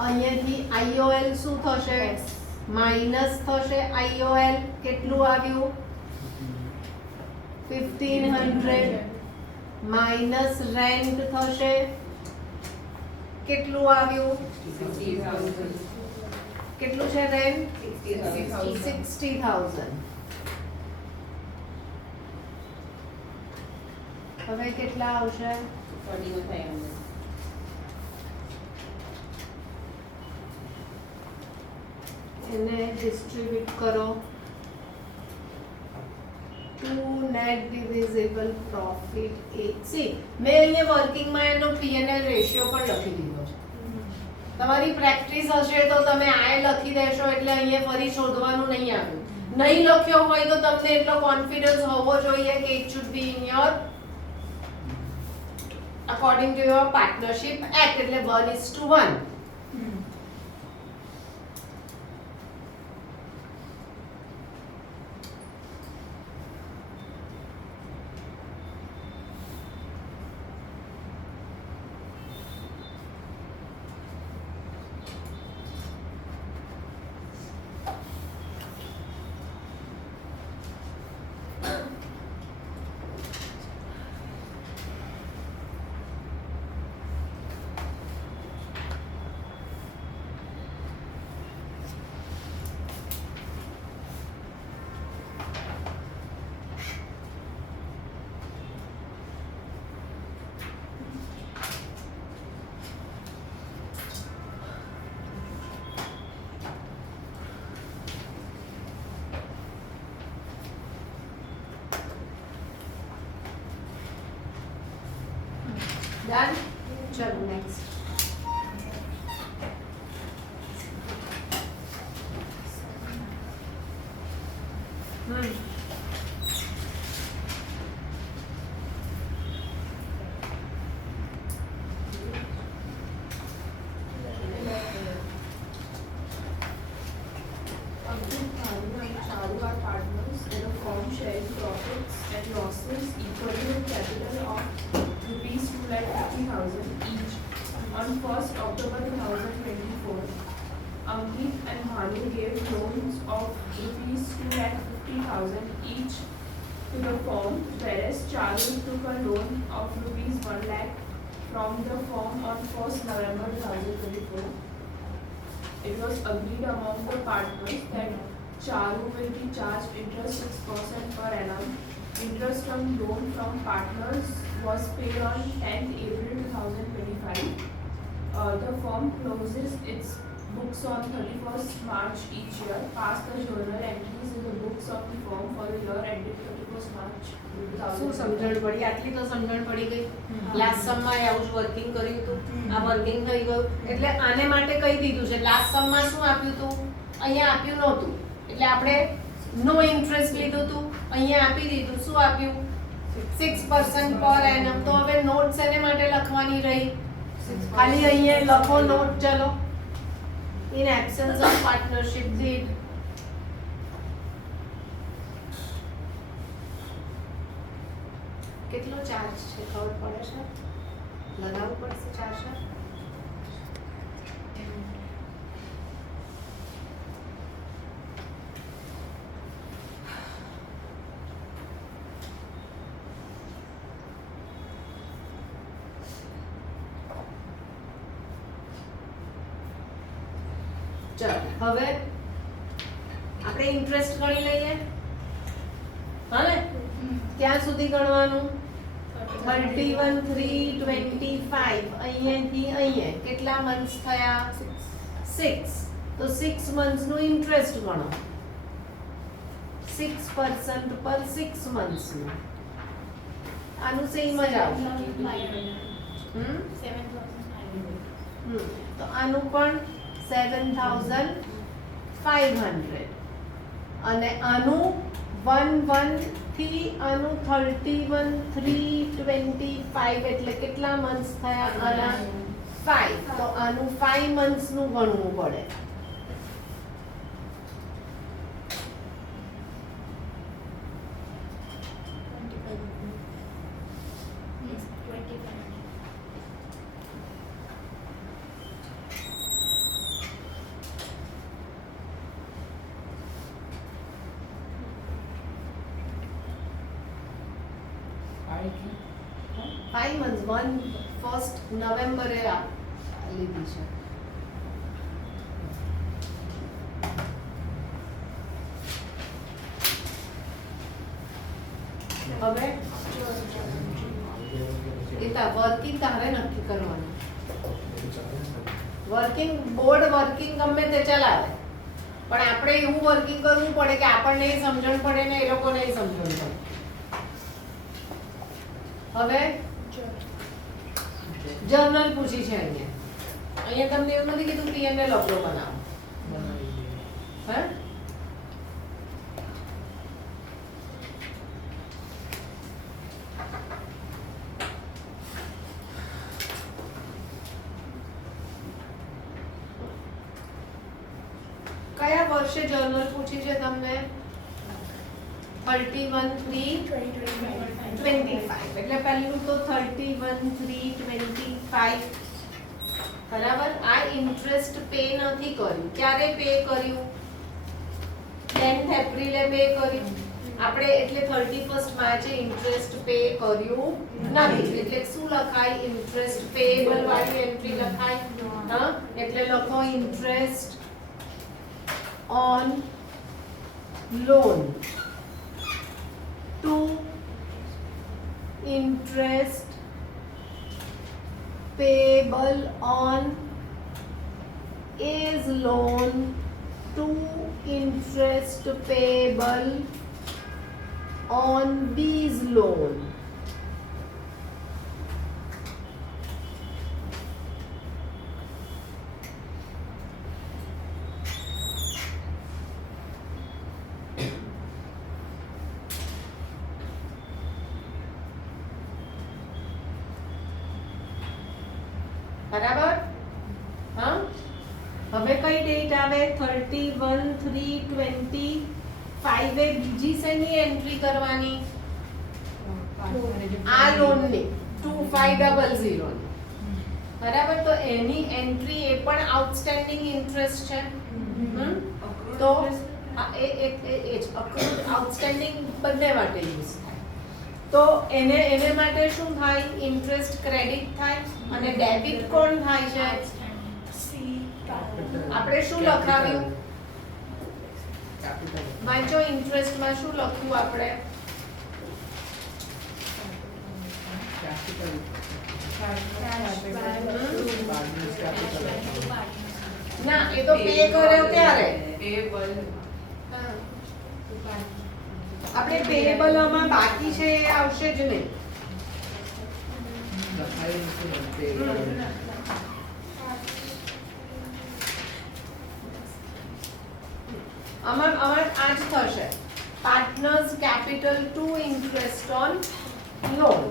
અહીંયાથી IOL શું થશે? માઇનસ થશે. IOL કેટલું આવ્યું? 1500 માઇનસ રેન્ટ થશે. કેટલું આવ્યું? 60,000. કેટલું છે રેન્ટ? 60,000. 60,000. હવે કેટલા આવશે? 41,500. એને ડિસ્ટ્રીબ્યુટ કરો. Two net divisible profit C મેં અહીંયા વર્કિંગમાં એનો P&L રેશિયો પણ લખી દીધો છે. તમારી પ્રેક્ટિસ હશે તો તમે આ લખી દેશો એટલે અહીંયા ફરી શોધવાનું નહીં આવ્યું. નહીં લખ્યો હોય તો તમને એટલો કોન્ફિડન્સ હોવો જોઈએ કે it should be in your according to your partnership act એટલે 1:1. Done? ચલો next. Charu are partners in a firm sharing profits and losses equal to a capital of rupees 2,50,000 each. On 1st October 2024, Ankit and Bhanu gave loans of rupees 2,50,000 each to the firm, whereas Charu took a loan of rupees 1 lakh from the firm on 1st November 2024. It was agreed among the partners that Charu will be charged interest 6% per annum. Interest on loan from partners was paid on 10th April 2025. The firm closes its books on 31st March each year. Pass the journal entries in the books of the firm for the year ended 31st March શું 2025. સમજણ પડી? આટલી તો સમજણ પડી ગઈ. લાસ્ટ સમમાં આવું જ વર્કિંગ કર્યું હતું. આ વર્કિંગ થઈ ગયું એટલે આને માટે કહી દીધું છે. લાસ્ટ સમમાં શું આપ્યું હતું? અહીંયા આપ્યું નહોતું એટલે આપણે નો ઇન્ટરેસ્ટ લીધું હતું. અહીંયા આપી દીધું. શું આપ્યું? 6% પર એનમ. તો હવે નોટ્સ એને માટે લખવાની રહી. ખાલી અહીંયા લખો નોટ. ચલો in absence of partnership did કેટલો ચાર્જ છે ખબર પડે છે? લગાવવું પડશે ચાર્જર. ચાલો હવે આપણે ઇન્ટરેસ્ટ ગણી લઈએ. હા ને ક્યાં સુધી ગણવાનું 31 3 25 અહીંયાથી અહીંયા કેટલા મંથ્સ થયા 6 તો 6 મંથ્સ નું ઇન્ટરેસ્ટ ગણો 6% પર 6 મંથ્સ નું આનું સેમ જ આવશે તો આનું પણ 7500 અને આનું 1 થી આનું 31 3 25 એટલે કેટલા મંથ્સ થયા આના 5 તો આનું 5 મંથ્સ નું ગણવું પડે Yes, 25. 5 months 1st નવેમ્બરે લીધી છે હવે એતા વર્કિંગ તારે નક્કી કરવાનું વર્કિંગ બોર્ડ વર્કિંગ ગમે તે ચલાવે પણ આપણે એવું વર્કિંગ કરવું પડે કે આપણને સમજણ પડે ને એ લોકોને સમજણ પડે હવે જર્નલ પૂછી છે અહીંયા તમને એવું નથી કીધું પીએનએલ અપલો બનાવો હે કયા વર્ષે જર્નલ પૂછી છે તમને 31/3/25 એટલે પહેલું તો 31/3/25 બરાબર આ ઇન્ટરેસ્ટ પે નથી કર્યું ક્યારે પે કર્યું 10th એપ્રિલે પે કર્યું આપણે એટલે 31st માર્ચે ઇન્ટરેસ્ટ પે કર્યું નથી એટલે શું લખાય ઇન્ટરેસ્ટ પેએબલ વાળી એન્ટ્રી લખાય હા એટલે લખો interest on loan to interest payable on A's loan to interest payable on B's loan. બરાબર હા હવે કઈ ડેટ આવે 31/3/25 એ બીજી શેની એન્ટ્રી કરવાની આ લોનની 2500 ની બરાબર તો એની એન્ટ્રી એ પણ આઉટસ્ટેન્ડિંગ ઇન્ટરેસ્ટ છે તો એ અક્રૂડ આઉટસ્ટેન્ડિંગ બંને માટે યુઝ થાય તો એને માટે શું થાય ઇન્ટરેસ્ટ ક્રેડિટ થાય અને ડેબિટ કોણ થાય છે આપણે શું લખાવ્યું વાંચો ઇન્ટરેસ્ટ માં શું લખ્યું આપણે ના એ તો પે કર્યો ત્યારે આપણે પેએબલ માં બાકી છે એ આવશે જ નહીં આમાં આ જ થશે partners capital to interest on loan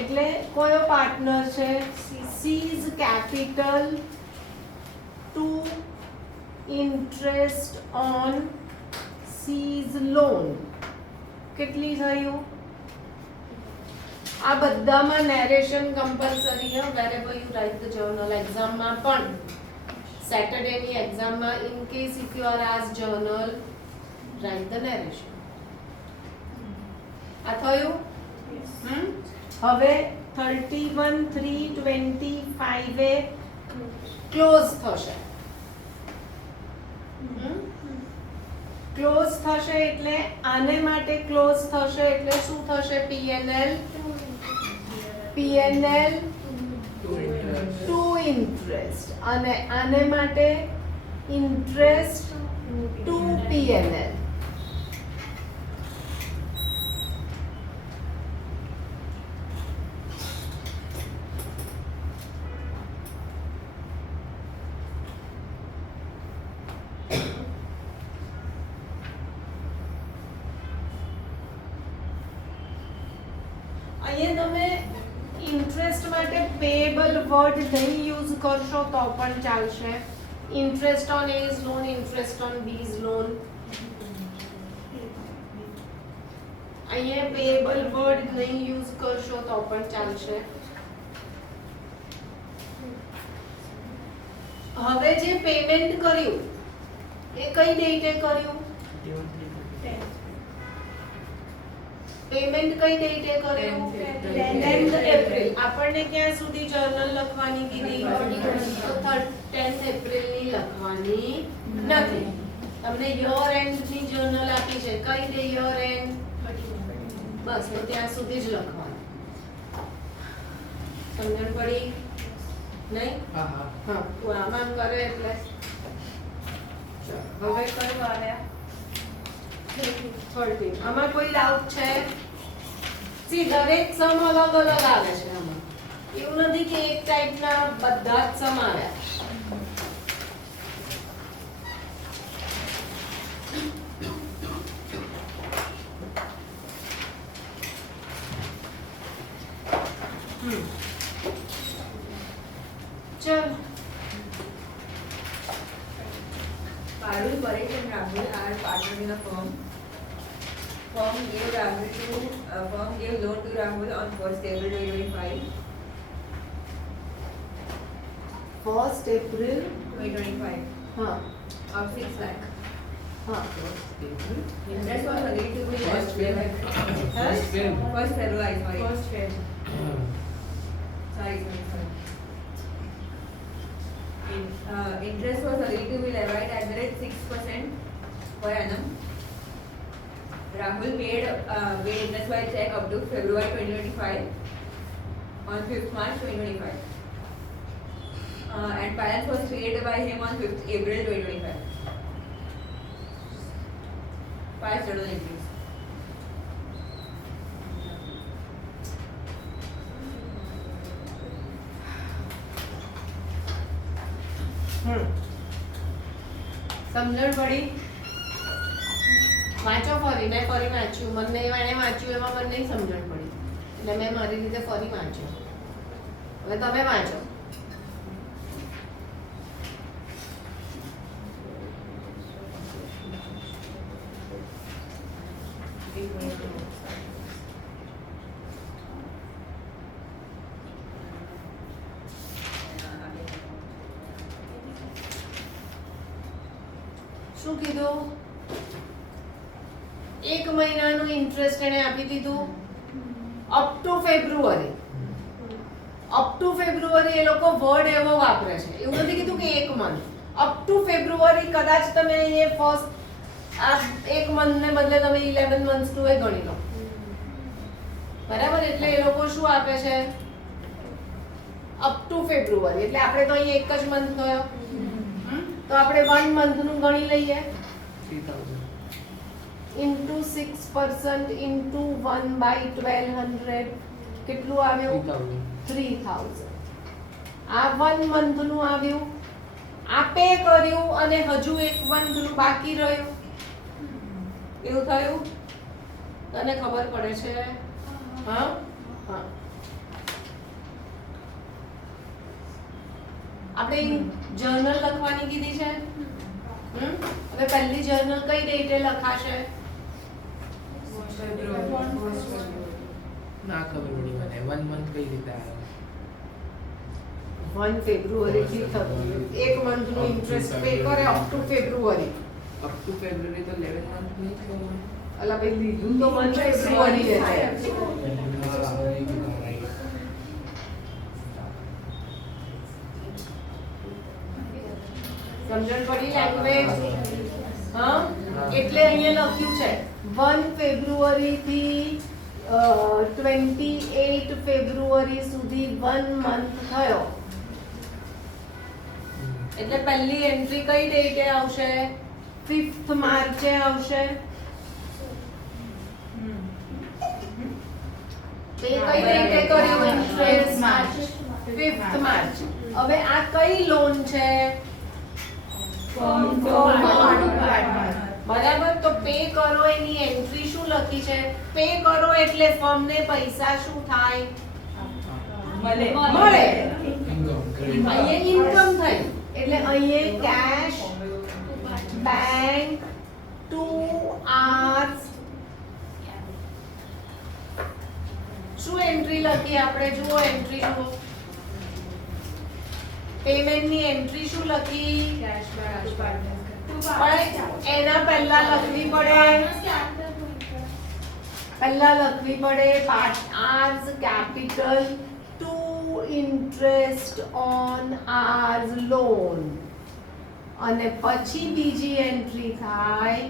એટલે કયો પાર્ટનર છે C's capital to interest on C's loan કેટલી થયું આ બધામાં નેરેશન કમ્પલસરી છે wherever you write the journal exam માં પણ સેટરડે ની એક્ઝામ માં in case if you are asked journal write the narration આ થયું હવે 31/3/25 એ ક્લોઝ થશે ક્લોઝ થશે એટલે આને માટે ક્લોઝ થશે એટલે શું થશે? PNL ટુ ઇન્ટરેસ્ટ, અને આને માટે ઇન્ટરેસ્ટ ટુ PNL. અહીંયા તમે ઇન્ટરેસ્ટ માટે પેએબલ વર્ડ નહીં યુઝ કરશો તો પણ ચાલશે. Interest on A's loan, interest on B's loan. અહીંયા પેએબલ વર્ડ નહીં યુઝ કરશો તો પણ ચાલશે. હવે જે પેમેન્ટ કર્યું એ કઈ ડેટે કર્યું? પેમેન્ટ કઈ ડેટે કર્યું? 10th April. આપણને ક્યાં સુધી જર્નલ લખવાની કીધી? તો 10th એપ્રિલ ની લખવાની નથી. તમને યર એન્ડ ની જર્નલ આપી છે. કઈ ડે યર એન્ડ? બસ તો ત્યાં સુધી જ લખવાનું. સમજણ પડી? નહીં? હા હા. હા, તું આમ કરે એટલે ચાલો હવે કયું આવ્યા? 13. આમાં કોઈ ડાઉટ છે? સી દરેક સમ અલગ અલગ આવે છે આમાં. એવું નથી કે એક ટાઈપના બધા જ સમ આવ્યા. ચલ Parul, Paresh and Rahul are partners in a firm. Firm gave loan to Rahul on 1st April 2025. 1st April 2025 हाँ of 6 lakh. हाँ Interest was agreed to be First Feb. First Feb. February, sorry. First Feb. Sorry. Interest was agreed to be levied at the rate 6% per annum. Rahul paid interest by check up to February 2025 on 5th March 2025. And balance was paid by him on 5th April 2025. 5 journal entries. સમજણ પડી? વાંચો ફરી. મેં ફરી વાંચ્યું, મને એને વાંચ્યું એમાં મને નહીં સમજણ પડી એટલે મેં મારી રીતે ફરી વાંચ્યું. હવે તમે વાંચો. શું કીધું? એક મહિનાનું ઇન્ટરેસ્ટ એને આપી દીધું up to February. Up to February એ લોકો વર્ડ એવો વાપરે છે. એવું નથી કીધું કે એક મંથ. અપ ટુ ફેબ્રુઆરી કદાચ તમે એ ફર્સ્ટ આ એક મંથ ને બદલે તમે 11 મંથ્સ નું એ ગણી લો. બરાબર? એટલે એ લોકો શું આપે છે? અપ ટુ ફેબ્રુઆરી. એટલે આપણે તો અહીં એક જ મંથ થયો તો આપણે 1 મંથ નું ગણી લઈએ. 3000 into 6% into 1/1200 કેટલું આવ્યું? 3000. આ 1 મંથ નું આવ્યું. આ પે કર્યું અને હજુ એક મંથ નું બાકી રહ્યું. એવું થયું? તને ખબર પડે છે? હા હા. આપણે જર્નલ લખવાની કીધી છે. હવે પહેલી જર્નલ કઈ ડેટે લખાશે? ના ખબર પડી મને 1 મંથ કઈ રીતે આવ્યો? 1 ફેબ્રુઆરી થી થતું. એક મંથ નું ઇન્ટરેસ્ટ પે કરે up to February. Up to February તો 11 મંથ નહીં થયું. અલા ભાઈ લીધું તો 1 ફેબ્રુઆરી છે. સમજણ પડી લેંગ્વેજ? હા એટલે અહીંયા લખ્યું છે 1 ફેબ્રુઆરી થી 28 ફેબ્રુઆરી સુધી 1 મંથ થયો એટલે પહેલી એન્ટ્રી કઈ ડેટે આવશે 5th માર્ચે આવશે તે કઈ ડેટે કર્યું ઇન્ટરેસ્ટ માર્ચ. 5th માર્ચ હવે આ કઈ લોન છે બરાબર તો પે કરો એની એન્ટ્રી શું લખી છે પે કરો એટલે ફર્મ ને પૈસા શું થાય મળે અહીંયા ઇન્કમ થઈ એટલે અહીંયા કેશ બેંક 2 hours શું એન્ટ્રી લખી આપણે જુઓ એન્ટ્રી જુઓ પેમેન્ટ ની એન્ટ્રી શું લખી પણ એના પહેલા લખવી પડે part R's capital to interest on આર્સ loan અને પછી બીજી એન્ટ્રી થાય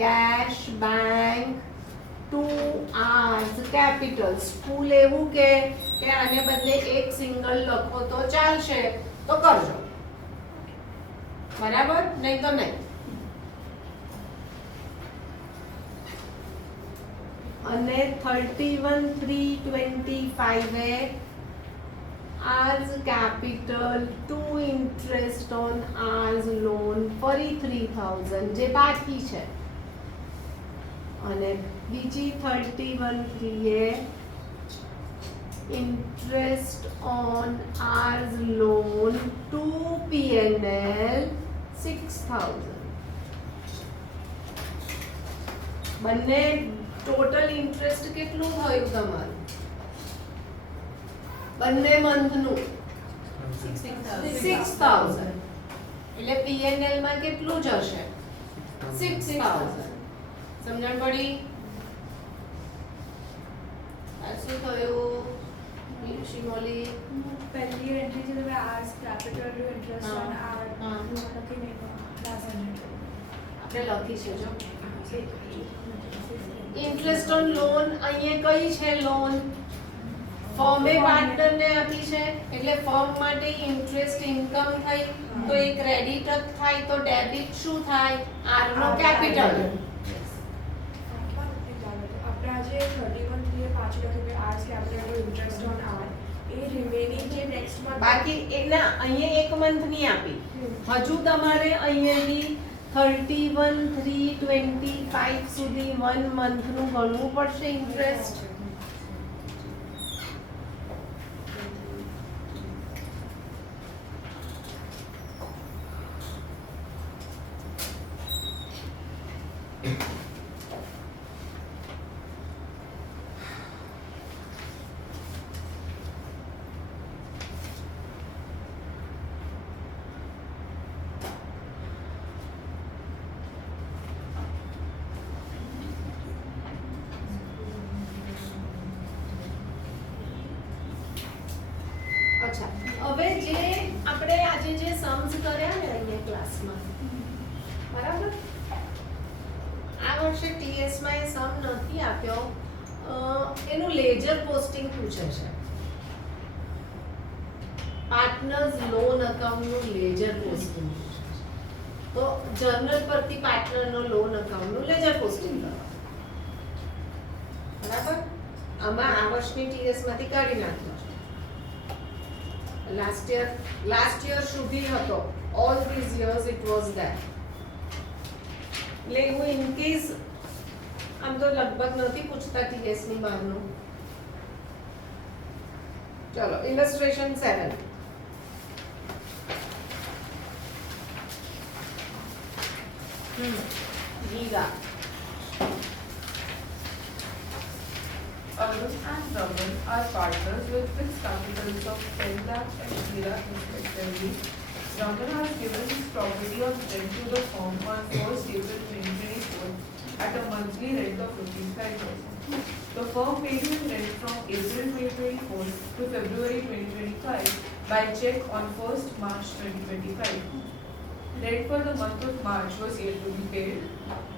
કેશ બેંક 2 hours કેપિટલ સ્કૂલ એવું કે આને બદલે એક સિંગલ લખો તો ચાલશે તો કરજો બરાબર નહીં તો નહીં અને 31/3/25 એ ours capital to interest on આર્સ loan ફરી 3000 જે બાકી છે અને બીજી 31/3 એ interest on આર્સ loan to PNL 6000 બંને ટોટલ ઇન્ટરેસ્ટ કેટલું થયું તમારું બંને મંથનું 6000 એટલે PNL માં કેટલું જશે 6000 સમજણ પડી આ શું થયું શિમોલી પહેલી એન્ટ્રી છે તમે R's capital interest on R હા. લખીને આપણે લખી છે જો ઇન્ટરેસ્ટ ઓન લોન અહીંયા કઈ છે લોન ફર્મે પાર્ટનર ને આપી છે એટલે ફર્મ માટે ઇન્ટરેસ્ટ ઇન્કમ થઈ તો એ ક્રેડિટ થાય તો ડેબિટ શું થાય આર નો કેપિટલ આપણે આજે 31 એ પાછું લખ્યું કે R's capital interest on R એ રિમેનિંગ જે નેક્સ્ટ મંથ બાકી એના અહીંયા એક મંથ ની આપી હજુ તમારે અહીંયાથી 31/3/25 સુધી 1 મંથ નું ગણવું પડશે ઇન્ટરેસ્ટ અચ્છા હવે જે આપણે આજે જે સમ્સ કર્યા ને અહીંયા ક્લાસમાં બરાબર આ વર્ષે TS માં એ સમ નથી આપ્યો એનું લેજર પોસ્ટિંગ પૂછે છે પાર્ટનર્સ લોન અકાઉન્ટનું લેજર પોસ્ટિંગ પૂછે છે તો જર્નલ પરથી પાર્ટનરનો લોન અકાઉન્ટનું લેજર પોસ્ટિંગ કરો બરાબર આમાં આ વર્ષની TS માંથી કાઢી નાખ્યો છે last year સુધી હતો all these years it was there એટલે હું in case આમ તો લગભગ નથી પૂછતા TS ની બહારનું ચલો illustration 7 giga Arun and Raman are partners with fixed capitals of 10 lakh and 3 lakh respectively. Raman has given his property on rent to the firm on 1st April 2024 at a monthly rent of 55,000. The firm paid him rent from April 2024 to February 2025 by check on 1st March 2025. Rent for the month of March was yet to be paid.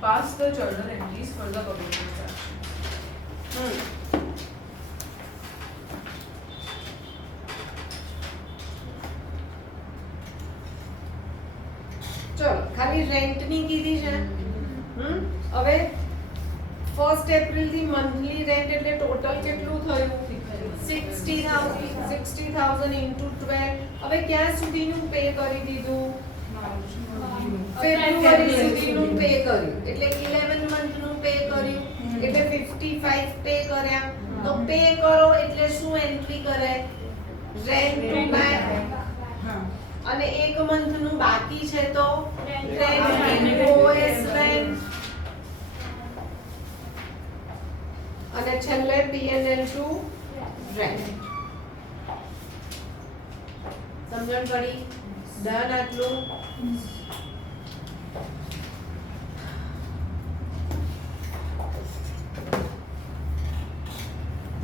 Pass the journal entries for the public transactions. ચલો ખાલી રેન્ટની કીધી છે. હવે 1st એપ્રિલ થી મંથલી રેન્ટ એટલે ટોટલ કેટલું થયું? 60,000 into 12. હવે ક્યાં સુધીનું પે કરી દીધું? ફેબ્રુઆરી સુધીનું પે કર્યું એટલે 11 મંથનું પે કર્યું એટલે 55 પે કર્યા. તો પે કરો એટલે શું એન્ટ્રી કરે? Rent to back. અને 1 મંથનું બાકી છે તો રેન્ટ ઓએસ રેન્ટ. અને છેલ્લે પીએનએલ ટુ રેન્ટ. સમજણ પડી? ડન આટલું?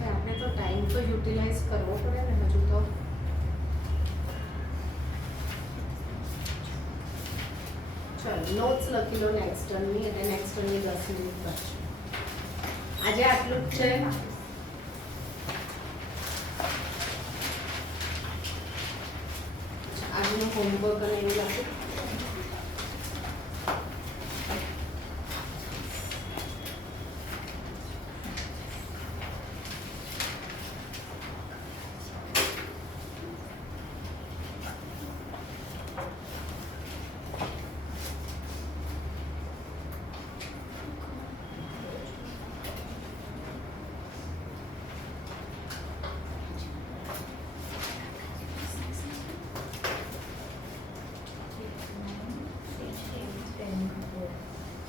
આપણે તો ટાઈમ તો યુટિલાઇઝ કરવો પડે ને હજુ તો. ચલો નોટ્સ લખી લો નેક્સ્ટ ટર્મની એટલે નેક્સ્ટ ટર્મની 10 મિનિટ બચશે. આજે આટલું જ છે. આજનું હોમવર્ક અને એવું લખું.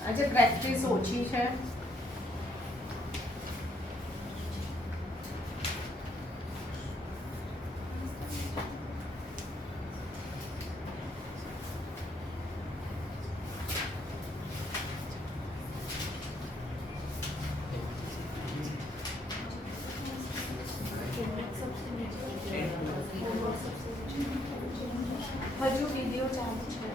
આજે પ્રેક્ટિસ ઓછી છે. હજુ વિડીયો ચાલુ છે.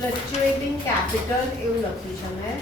ફ્લક્ચ્યુએટિંગ કેપિટલ એવું લખ્યું છે મેં.